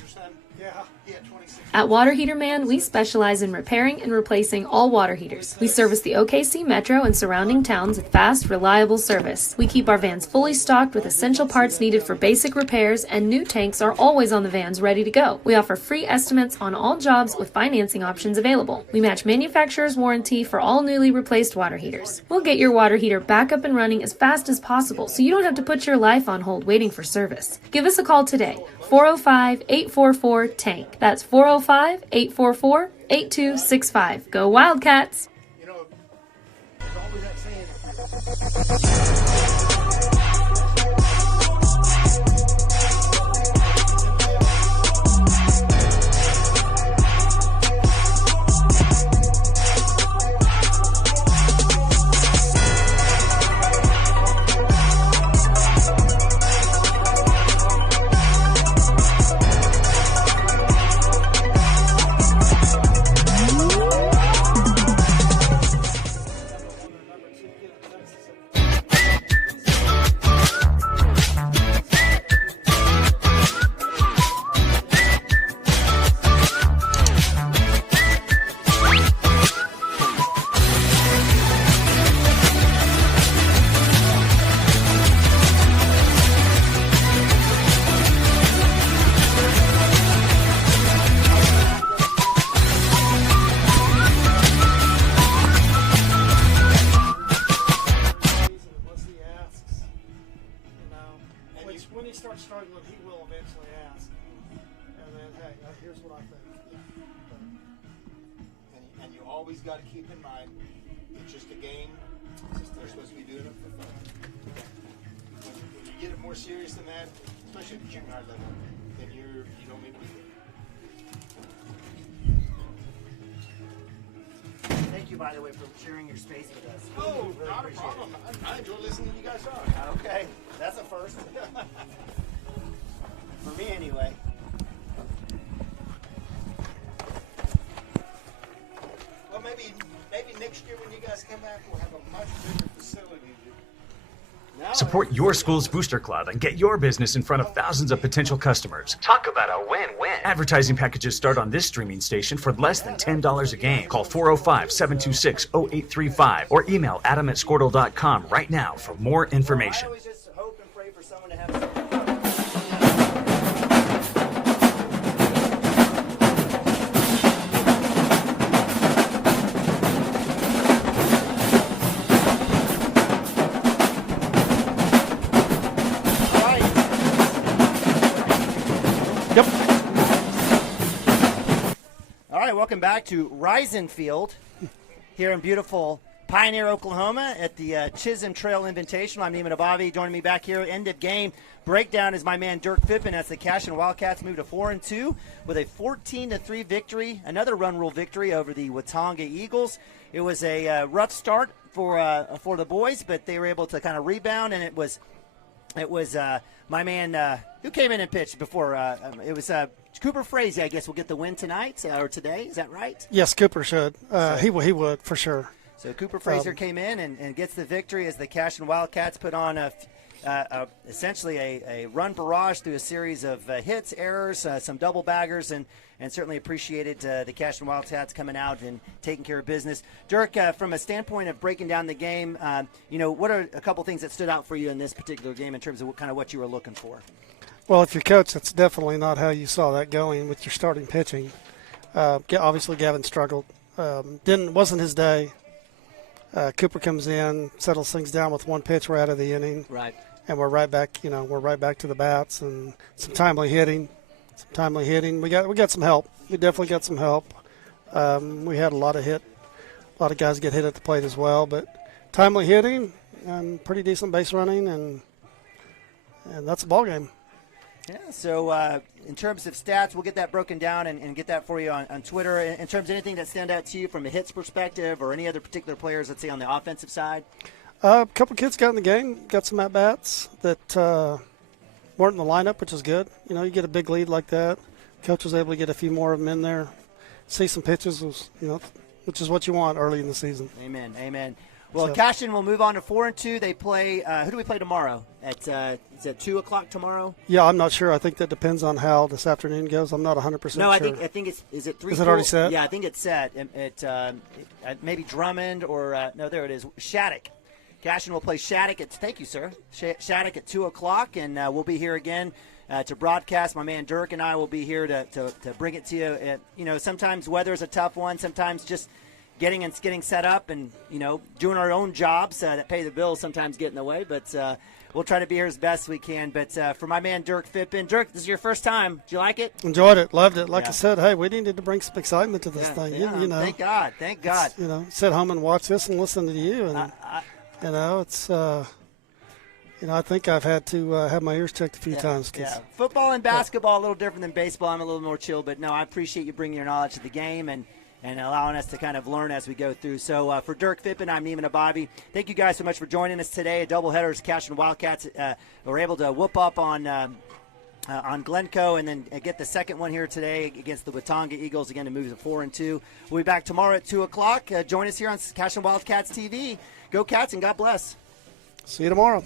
At Water Heater Man, we specialize in repairing and replacing all water heaters. We service the OKC Metro and surrounding towns with fast, reliable service. We keep our vans fully stocked with essential parts needed for basic repairs, and new tanks are always on the vans ready to go. We offer free estimates on all jobs with financing options available. We match manufacturer's warranty for all newly replaced water heaters. We'll get your water heater back up and running as fast as possible so you don't have to put your life on hold waiting for service. Give us a call today. 405-844-TANK. That's 405-844-8265. Go Wildcats! You know, there's always that saying. When he starts struggling, he will eventually ask. And then, hey, here's what I think. And you always got to keep in mind, it's just a game. They're supposed to be doing it for fun. When you get it more serious than that, especially at the junior high level, then you don't need to be there. Thank you, by the way, for sharing your space with us. Oh, not a problem. I enjoy listening to you guys talk. Okay, that's a first. For me, anyway. Well, maybe next year when you guys come back, we'll have a much bigger facility. Support your school's booster club and get your business in front of thousands of potential customers. Talk about a win-win. Advertising packages start on this streaming station for less than $10 a game. Call 405-726-0835 or email adam@squirtle.com right now for more information. I always just hope and pray for someone to have some fun. Welcome back to Risen Field here in beautiful Pioneer, Oklahoma at the Chisholm Trail Invitational. I'm Neiman Abavi. Joining me back here, end of game breakdown is my man Dirk Pippen as the Cashion Wildcats move to 4-2 with a 14-3 victory, another run rule victory over the Watonga Eagles. It was a rough start for the boys, but they were able to kind of rebound, and it was my man who came in and pitched before. It was Cooper Frazee, I guess, will get the win tonight or today. Is that right? Yes, Cooper should. He would for sure. So Cooper Fraser came in and gets the victory as the Cashion Wildcats put on essentially a run barrage through a series of hits, errors, some double baggers, and certainly appreciated the Cashion Wildcats coming out and taking care of business. Dirk, from a standpoint of breaking down the game, what are a couple things that stood out for you in this particular game in terms of what you were looking for? Well, if you're coach, that's definitely not how you saw that going with your starting pitching. Obviously, Gavin struggled. Wasn't his day. Cooper comes in, settles things down with one pitch. We're out of the inning, right? And we're right back. We're right back to the bats and some timely hitting. We got some help. We definitely got some help. We had a lot of guys get hit at the plate as well, but timely hitting and pretty decent base running, and that's a ball game. Yeah, so in terms of stats, we'll get that broken down and get that for you on Twitter. In terms of anything that stand out to you from a hits perspective or any other particular players, let's say, on the offensive side? A couple kids got in the game, got some at-bats that weren't in the lineup, which is good. You get a big lead like that. Coach was able to get a few more of them in there. See some pitches, which is what you want early in the season. Amen. Well, Cashion will move on to 4-2. They play. Who do we play tomorrow? Is it 2:00 tomorrow? Yeah, I'm not sure. I think that depends on how this afternoon goes. I'm not 100% sure. No, I think it's. Is it 3? Is it already set? Yeah, I think it's set. It maybe Drummond or no, there it is. Shattuck. Cashion will play Shattuck at. Thank you, sir. Shattuck at 2:00, and we'll be here again to broadcast. My man Dirk and I will be here to bring it to you. Sometimes weather is a tough one. Sometimes just getting set up and doing our own jobs that pay the bills sometimes get in the way, but we'll try to be here as best we can. But for my man Dirk Phippen, Dirk, this is your first time. Did you like it? Enjoyed it, loved it. Like I said, hey, we needed to bring some excitement to this thing. Yeah. Thank God. Sit home and watch this and listen to you, and it's. I think I've had to have my ears checked a few times. Football and basketball a little different than baseball. I'm a little more chill, but no, I appreciate you bringing your knowledge to the game and allowing us to kind of learn as we go through. So for Dirk Phippen, I'm Neiman Ababi. Thank you guys so much for joining us today. A doubleheader as Cashion Wildcats were able to whoop up on Glencoe and then get the second one here today against the Watonga Eagles, again, to move to 4-2. We'll be back tomorrow at 2:00. Join us here on Cashion Wildcats TV. Go Cats, and God bless. See you tomorrow.